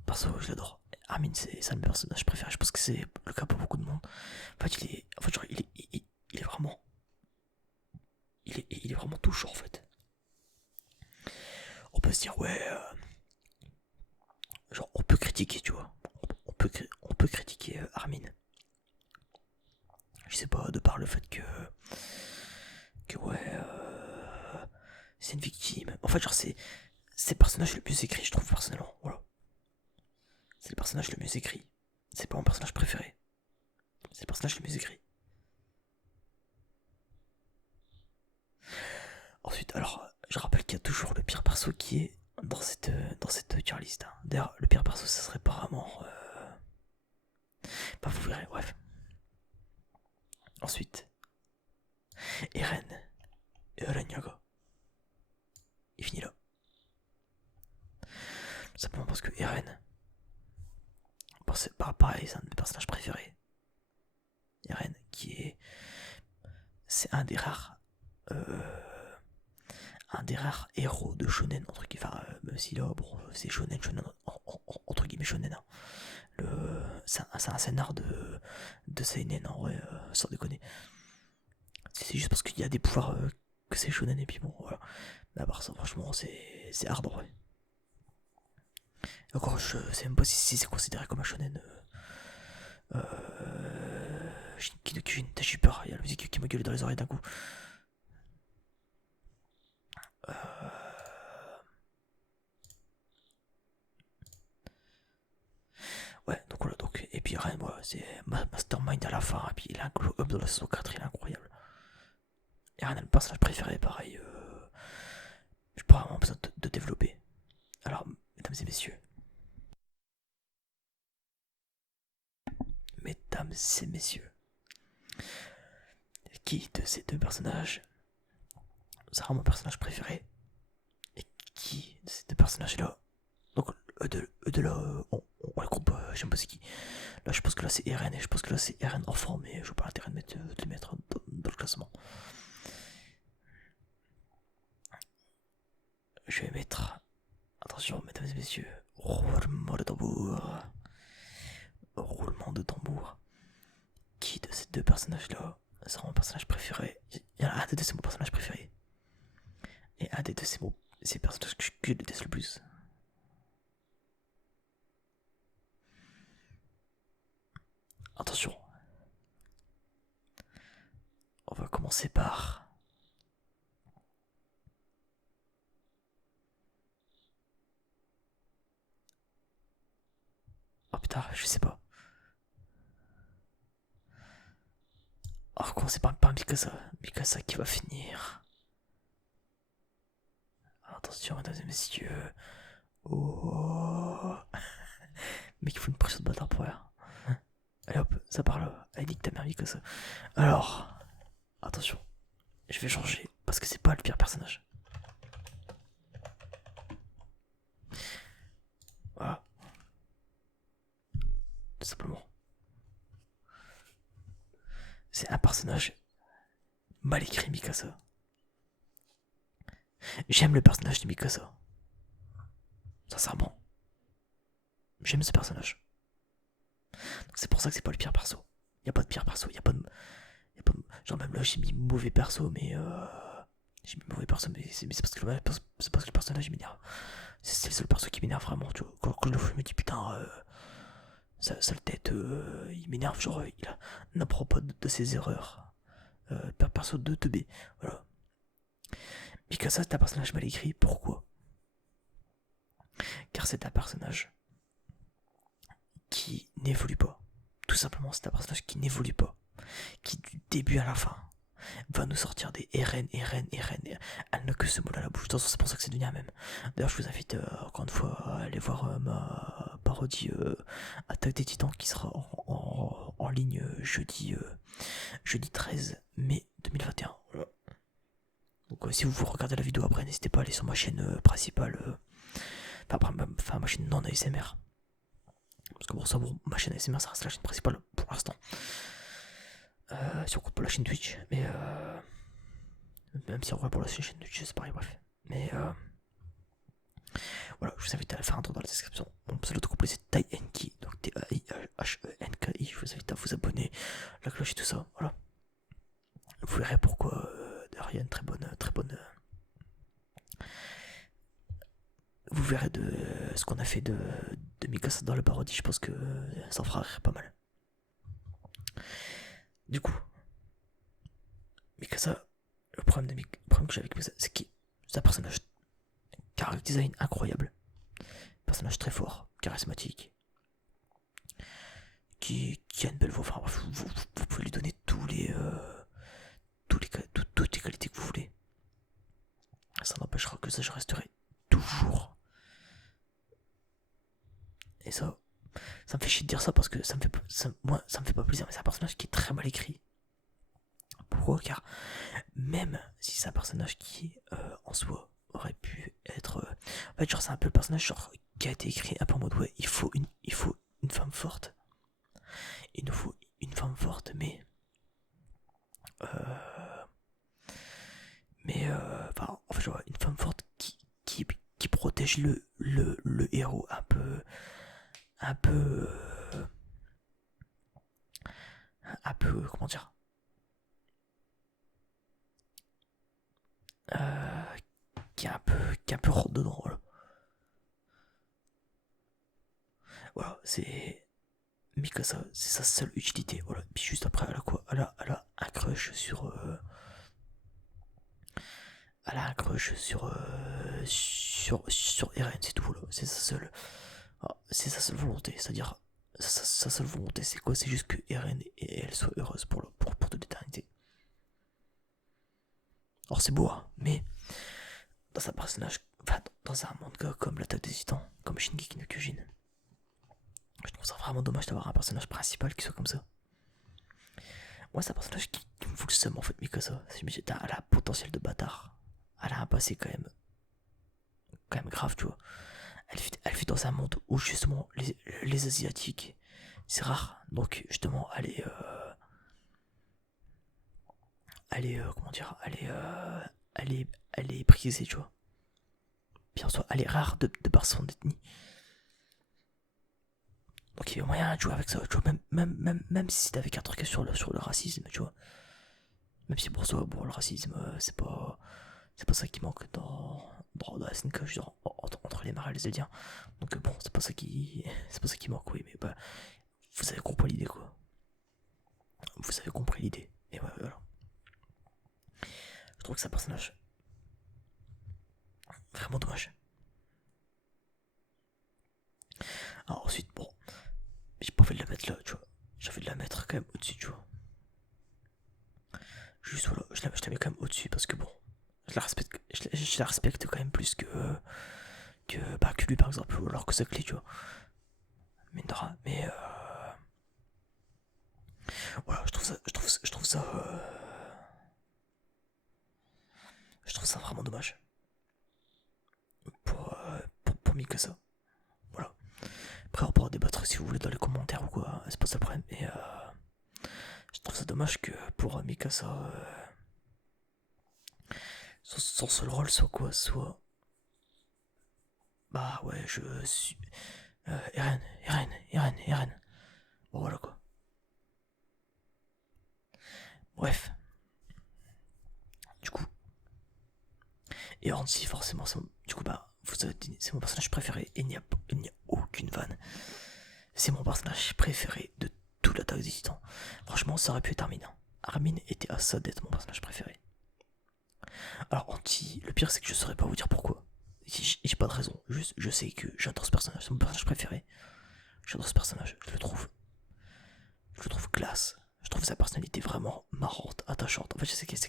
perso, je l'adore. Armin, c'est un de mes personnages préférés. Je pense que c'est le cas pour beaucoup de monde. En fait, il est vraiment. Il est vraiment touchant en fait. On peut se dire, ouais. Genre, on peut critiquer, tu vois. On peut critiquer Armin. Je sais pas, de par le fait que ouais. C'est une victime. En fait, genre, c'est le personnage le mieux écrit, je trouve, personnellement. Voilà. C'est le personnage le mieux écrit. C'est pas mon personnage préféré. C'est le personnage le mieux écrit. Ensuite, alors, je rappelle qu'il y a toujours le pire perso qui est dans cette tier list. Hein. D'ailleurs, le pire perso, ça serait apparemment. Bah, vous verrez, bref. Ensuite, Eren. Eren Yaga. Il finit là. Simplement parce que Eren. Bon, c'est pas pareil, c'est un de mes personnages préférés. Eren, qui est. C'est un des rares. Un des rares héros de shonen entre guillemets, enfin même si là bon c'est shonen entre guillemets shonen hein. C'est un scénar de seinen en vrai sans déconner. C'est juste parce qu'il y a des pouvoirs que c'est shonen et puis bon voilà. Mais à part ça franchement c'est hard en vrai. Et encore je sais même pas si c'est considéré comme un shonen. Shinki no Kyojin, t'as eu peur, il y a la musique qui m'a gueulé dans les oreilles d'un coup. Euh, Ouais, donc voilà, donc, et puis Ren, voilà, c'est Mastermind à la fin, et puis il a un glow up dans la saison 4, il est incroyable. Et Ren a le personnage préféré, pareil, j'ai pas vraiment besoin de développer. Alors, mesdames et messieurs, mesdames et messieurs, qui de ces deux personnages sera mon personnage préféré? Et qui de ces deux personnages-là, donc eux deux là, on les groupe, j'aime pas c'est qui. Là, je pense que là c'est Eren, et je pense que là c'est Eren enfant, mais je veux pas l'intérêt de les mettre dans le classement. Je vais mettre. Attention, mesdames et messieurs, roulement de tambour. Roulement de tambour. Qui de ces deux personnages-là sera mon personnage préféré? Il y en a un des deux, c'est mon personnage préféré. Et un des deux, c'est le personnage que je déteste le plus. Attention. On va commencer par. Oh putain, je sais pas. On va commencer par Mikasa. Mikasa qui va finir. Attention, mesdames et messieurs. Oh. Mec, il faut une pression de bâtard pour rien. Allez hop, ça part là. Allez, nique ta mère, Mikasa. Alors, attention. Je vais changer parce que c'est pas le pire personnage. Voilà. Tout simplement. C'est un personnage mal écrit, Mikasa. J'aime le personnage de Mikasa. Sincèrement. J'aime ce personnage. C'est pour ça que c'est pas le pire perso. Y a pas de pire perso. Y a pas de. Genre, même là, j'ai mis mauvais perso, mais. J'ai mis mauvais perso, mais c'est parce que le personnage m'énerve. C'est le seul perso qui m'énerve vraiment, tu vois. Quand je le fais, je me dis putain, sale tête, il m'énerve, genre, il n'apprend pas de ses erreurs. Perso de teubé, voilà. Mikasa, c'est un personnage mal écrit, pourquoi? Car c'est un personnage qui n'évolue pas. Tout simplement, c'est un personnage qui n'évolue pas. Qui, du début à la fin, va nous sortir des RN. Elle n'a que ce mot-là à la bouche. De toute façon, c'est pour ça que c'est devenu un même. D'ailleurs, je vous invite encore une fois à aller voir ma parodie Attaque des Titans qui sera en ligne jeudi 13 mai 2021. Voilà. Donc, si vous regardez la vidéo après, n'hésitez pas à aller sur ma chaîne principale. Enfin, ma chaîne non ASMR. Parce que bon, ça, bon, ma chaîne ASMR, ça reste la chaîne principale pour l'instant. Si on compte pour la chaîne Twitch, mais même si on va pour la chaîne Twitch, c'est pareil, bref. Mais Voilà, je vous invite à le faire un tour dans la description. Mon pseudo complet c'est Taihenki, donc T-A-I-H-E-N-K-I. Je vous invite à vous abonner, la cloche et tout ça. Voilà. Vous verrez pourquoi derrière une très bonne. Vous verrez de ce qu'on a fait de Mikasa dans le parodie. Je pense que ça en fera rire pas mal. Du coup, Mikasa, le problème que j'ai avec Mikasa, c'est que c'est un personnage character design incroyable, personnage très fort, charismatique, qui a une belle voix. Enfin, vous pouvez lui donner toutes les qualités que vous voulez. Ça n'empêchera que ça, je resterai toujours. Et ça me fait chier de dire ça parce que moi, ça me fait pas plaisir, mais c'est un personnage qui est très mal écrit. Pourquoi? Car même si c'est un personnage qui, en soi, aurait pu être. En fait, genre, c'est un peu le personnage genre, qui a été écrit un peu en mode ouais, il faut une femme forte. Il nous faut une femme forte, mais. Enfin, en fait, genre, une femme forte qui protège le héros un peu. Un peu. Un peu. Comment dire? Euh, qui est un peu rentre dedans, voilà. Voilà, c'est. Mikasa, c'est sa seule utilité, voilà. Puis juste après, elle a quoi? Elle a un crush sur. Elle a un crush sur Eren, c'est tout, voilà. C'est sa seule volonté, c'est-à-dire. Sa seule volonté, c'est quoi? C'est juste que Eren et elle soient heureuses pour toute l'éternité. Alors c'est beau, hein, mais dans un personnage, enfin, dans un manga comme l'Attaque des Titans, comme Shingeki no Kyojin, je trouve ça vraiment dommage d'avoir un personnage principal qui soit comme ça. Moi, c'est un personnage qui me fout le seum en fait, Mikasa. Je me dis, elle a un potentiel de bâtard. Elle a un passé quand même grave, tu vois. Elle vit dans un monde où justement les Asiatiques, c'est rare. Donc justement, comment dire, elle est prisée, tu vois. Puis en soi, elle est rare de par son ethnie. Donc il y a moyen de jouer avec ça, tu vois, même si c'est avec un truc sur le racisme, tu vois. Même si pour soi, bon, le racisme, c'est pas ça qui manque dans la SNK, je veux dire, entre les Marais et les Zéliens. Donc bon, c'est pas ça qui manque, oui, mais bah, vous avez compris l'idée, quoi. Vous avez compris l'idée. Et ouais, voilà. Je trouve que c'est un personnage vraiment dommage. Alors ensuite, bon, j'ai pas envie de la mettre là, tu vois. J'ai envie de la mettre quand même au-dessus, tu vois. Juste voilà, je la mets quand même au-dessus parce que bon, je la respecte quand même plus que lui par exemple, ou alors que Zaclé, tu vois. Mais non, mais voilà, je trouve ça vraiment dommage pour Mikasa. Voilà. Après, on pourra débattre si vous voulez dans les commentaires ou quoi, c'est pas ça le problème. Et je trouve ça dommage que pour Mikasa, son seul rôle soit quoi? Soit. Bah ouais, je suis. Eren. Bon, voilà quoi. Bref, du coup. Et Hansi, forcément, du coup, bah, vous avez dit, c'est mon personnage préféré. Et il n'y a aucune vanne. C'est mon personnage préféré de toute l'attaque des titans. Franchement, ça aurait pu être Armin. Armin était à ça d'être mon personnage préféré. Alors, Anti, le pire, c'est que je saurais pas vous dire pourquoi. J'ai pas de raison. Juste, je sais que j'adore ce personnage. C'est mon personnage préféré. J'adore ce personnage. Je le trouve classe. Je trouve sa personnalité vraiment marrante, attachante. En fait, je sais que c'est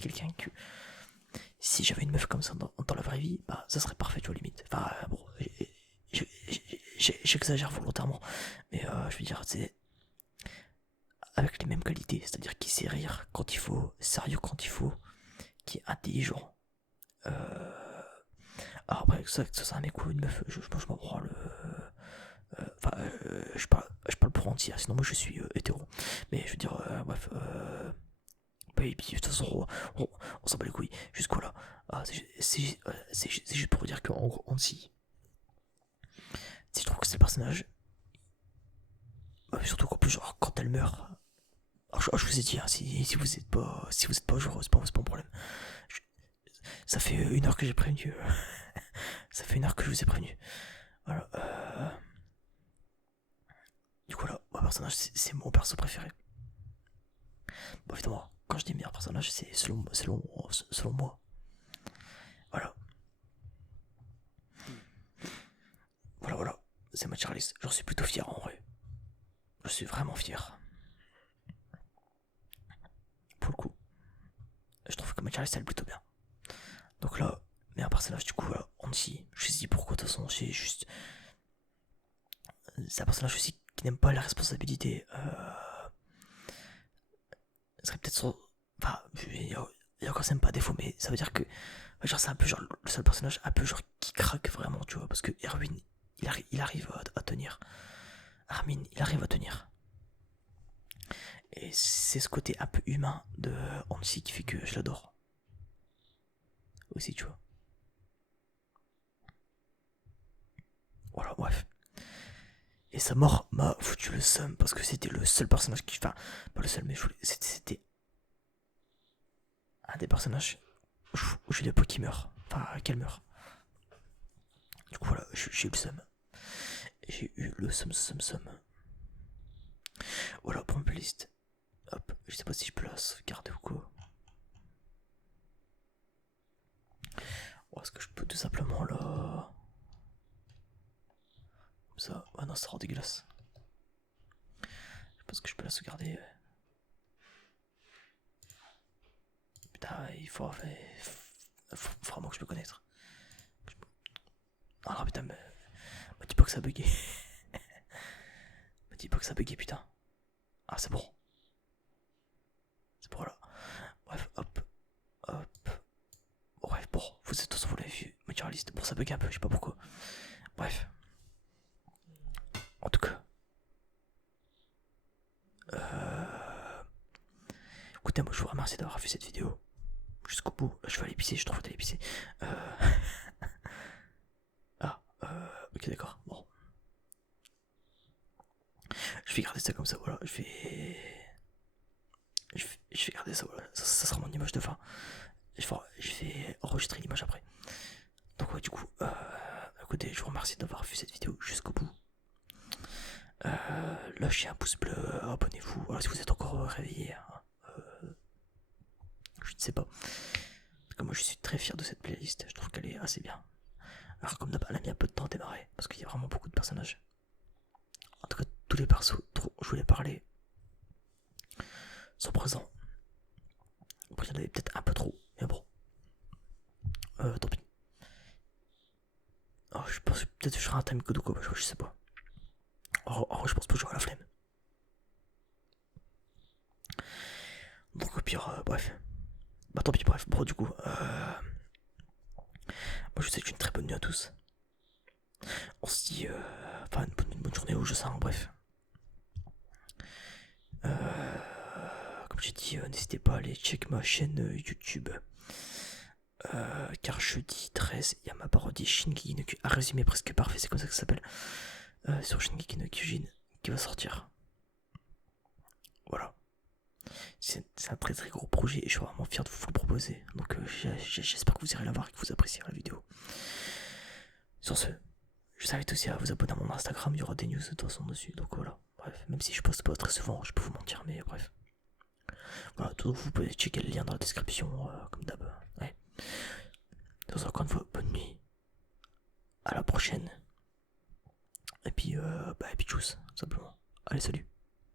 quelqu'un que si j'avais une meuf comme ça dans la vraie vie, bah ça serait parfait, tu vois, limite. Enfin, bon, j'exagère volontairement, mais je veux dire, c'est avec les mêmes qualités, c'est-à-dire qui sait rire quand il faut, sérieux quand il faut, qui est intelligent. Alors après, ça c'est un mec ou une meuf, je m'en branle. Enfin, je parle pour entier, sinon moi je suis hétéro. Mais je veux dire, bref, pas, et puis de toute façon, on s'en bat les couilles. Jusqu'où là? Ah, c'est juste pour vous dire qu'en gros, Hansi, si je trouve que c'est le personnage, surtout qu'en plus, genre, quand elle meurt, alors, je vous ai dit, hein, si vous êtes pas, si vous êtes pas genre, c'est pas un problème. Je- Ça fait 1 heure que j'ai prévenu. Ça fait 1 heure que je vous ai prévenu. Voilà. Du coup là, mon personnage, c'est mon perso préféré. Bon, évidemment, quand je dis meilleur personnage, c'est selon moi. Voilà. Voilà. C'est ma Charlize. J'en suis plutôt fier en vrai. Je suis vraiment fier. Pour le coup. Je trouve que ma Charlize, elle est plutôt bien. Donc là, meilleur personnage, du coup, voilà, Hansi. Je sais pourquoi, de toute façon, c'est juste. C'est un personnage aussi qui n'aime pas la responsabilité. Ce serait peut-être son. Enfin, il y a encore même pas défaut, mais ça veut dire que. Genre, c'est un peu genre le seul personnage un peu genre qui craque vraiment, tu vois. Parce que Erwin, il arrive à tenir. Armin, il arrive à tenir. Et c'est ce côté un peu humain de Hansi qui fait que je l'adore. Aussi, tu vois. Voilà, bref. Et sa mort m'a foutu le seum parce que c'était le seul personnage qui. Enfin, pas le seul, mais c'était un des personnages où je voulais pas qu'il meure. Enfin, qu'elle meure. Du coup, voilà, j'ai eu le seum. J'ai eu le seum. Voilà pour ma playlist. Hop, je sais pas si je peux la sauvegarder ou quoi. Ou est-ce que je peux tout simplement là. Comme ça. Ah non, ça rend dégueulasse. Je pense que je peux la sauvegarder. Putain, faut vraiment que je peux connaître. Ah non, putain, mais. Me dis pas que ça a bugué. Me dis pas que ça a bugué, putain. Ah, c'est bon. C'est bon là. Bref, hop. Bref, bon, vous êtes tous, vous l'avez vu, Materialist. Bon, ça bug un peu, je sais pas pourquoi. Bref. En tout cas. Écoutez, moi je vous remercie d'avoir vu cette vidéo jusqu'au bout. Là, je vais aller pisser, je trouve d'aller pisser. Ok, d'accord. Bon. Je vais garder ça comme ça, voilà. Je vais garder ça, voilà. Ça sera mon image de fin. Je vais enregistrer l'image après. Donc, ouais, du coup, écoutez, je vous remercie d'avoir vu cette vidéo jusqu'au bout. Lâchez un pouce bleu, abonnez-vous. Voilà, si vous êtes encore réveillé. Hein, je ne sais pas. En tout cas, moi je suis très fier de cette playlist. Je trouve qu'elle est assez bien. Alors, comme d'hab, elle a mis un peu de temps à démarrer parce qu'il y a vraiment beaucoup de personnages. En tout cas, tous les persos dont je voulais parler sont présents. Après, il y en avait peut-être un peu trop, mais bon. Tant pis. Alors, je pense que peut-être je ferai un time code ou quoi, je sais pas. Alors, je pense pas que j'aurai la flemme. Donc, au pire, bref. Bah, tant pis, bref. Bon, du coup, moi je vous souhaite une très bonne nuit à tous. On se dit, enfin, une bonne journée ou je sais, hein, bref. Comme j'ai dit, n'hésitez pas à aller check ma chaîne YouTube. Car jeudi 13, il y a ma parodie Shingeki no Kyojin, un résumé presque parfait, c'est comme ça que ça s'appelle, sur Shingeki no Kyojin, qui va sortir. Voilà. C'est un très très gros projet et je suis vraiment fier de vous le proposer. Donc j'espère que vous irez la voir et que vous apprécierez la vidéo. Sur ce, je vous invite aussi à vous abonner à mon Instagram, il y aura des news de toute façon dessus. Donc voilà, bref, même si je poste pas très souvent, je peux vous mentir, mais bref. Voilà, donc vous pouvez checker le lien dans la description, comme d'hab. Ouais. Donc encore une fois, bonne nuit. À la prochaine. Et puis tchuss, simplement. Allez, salut.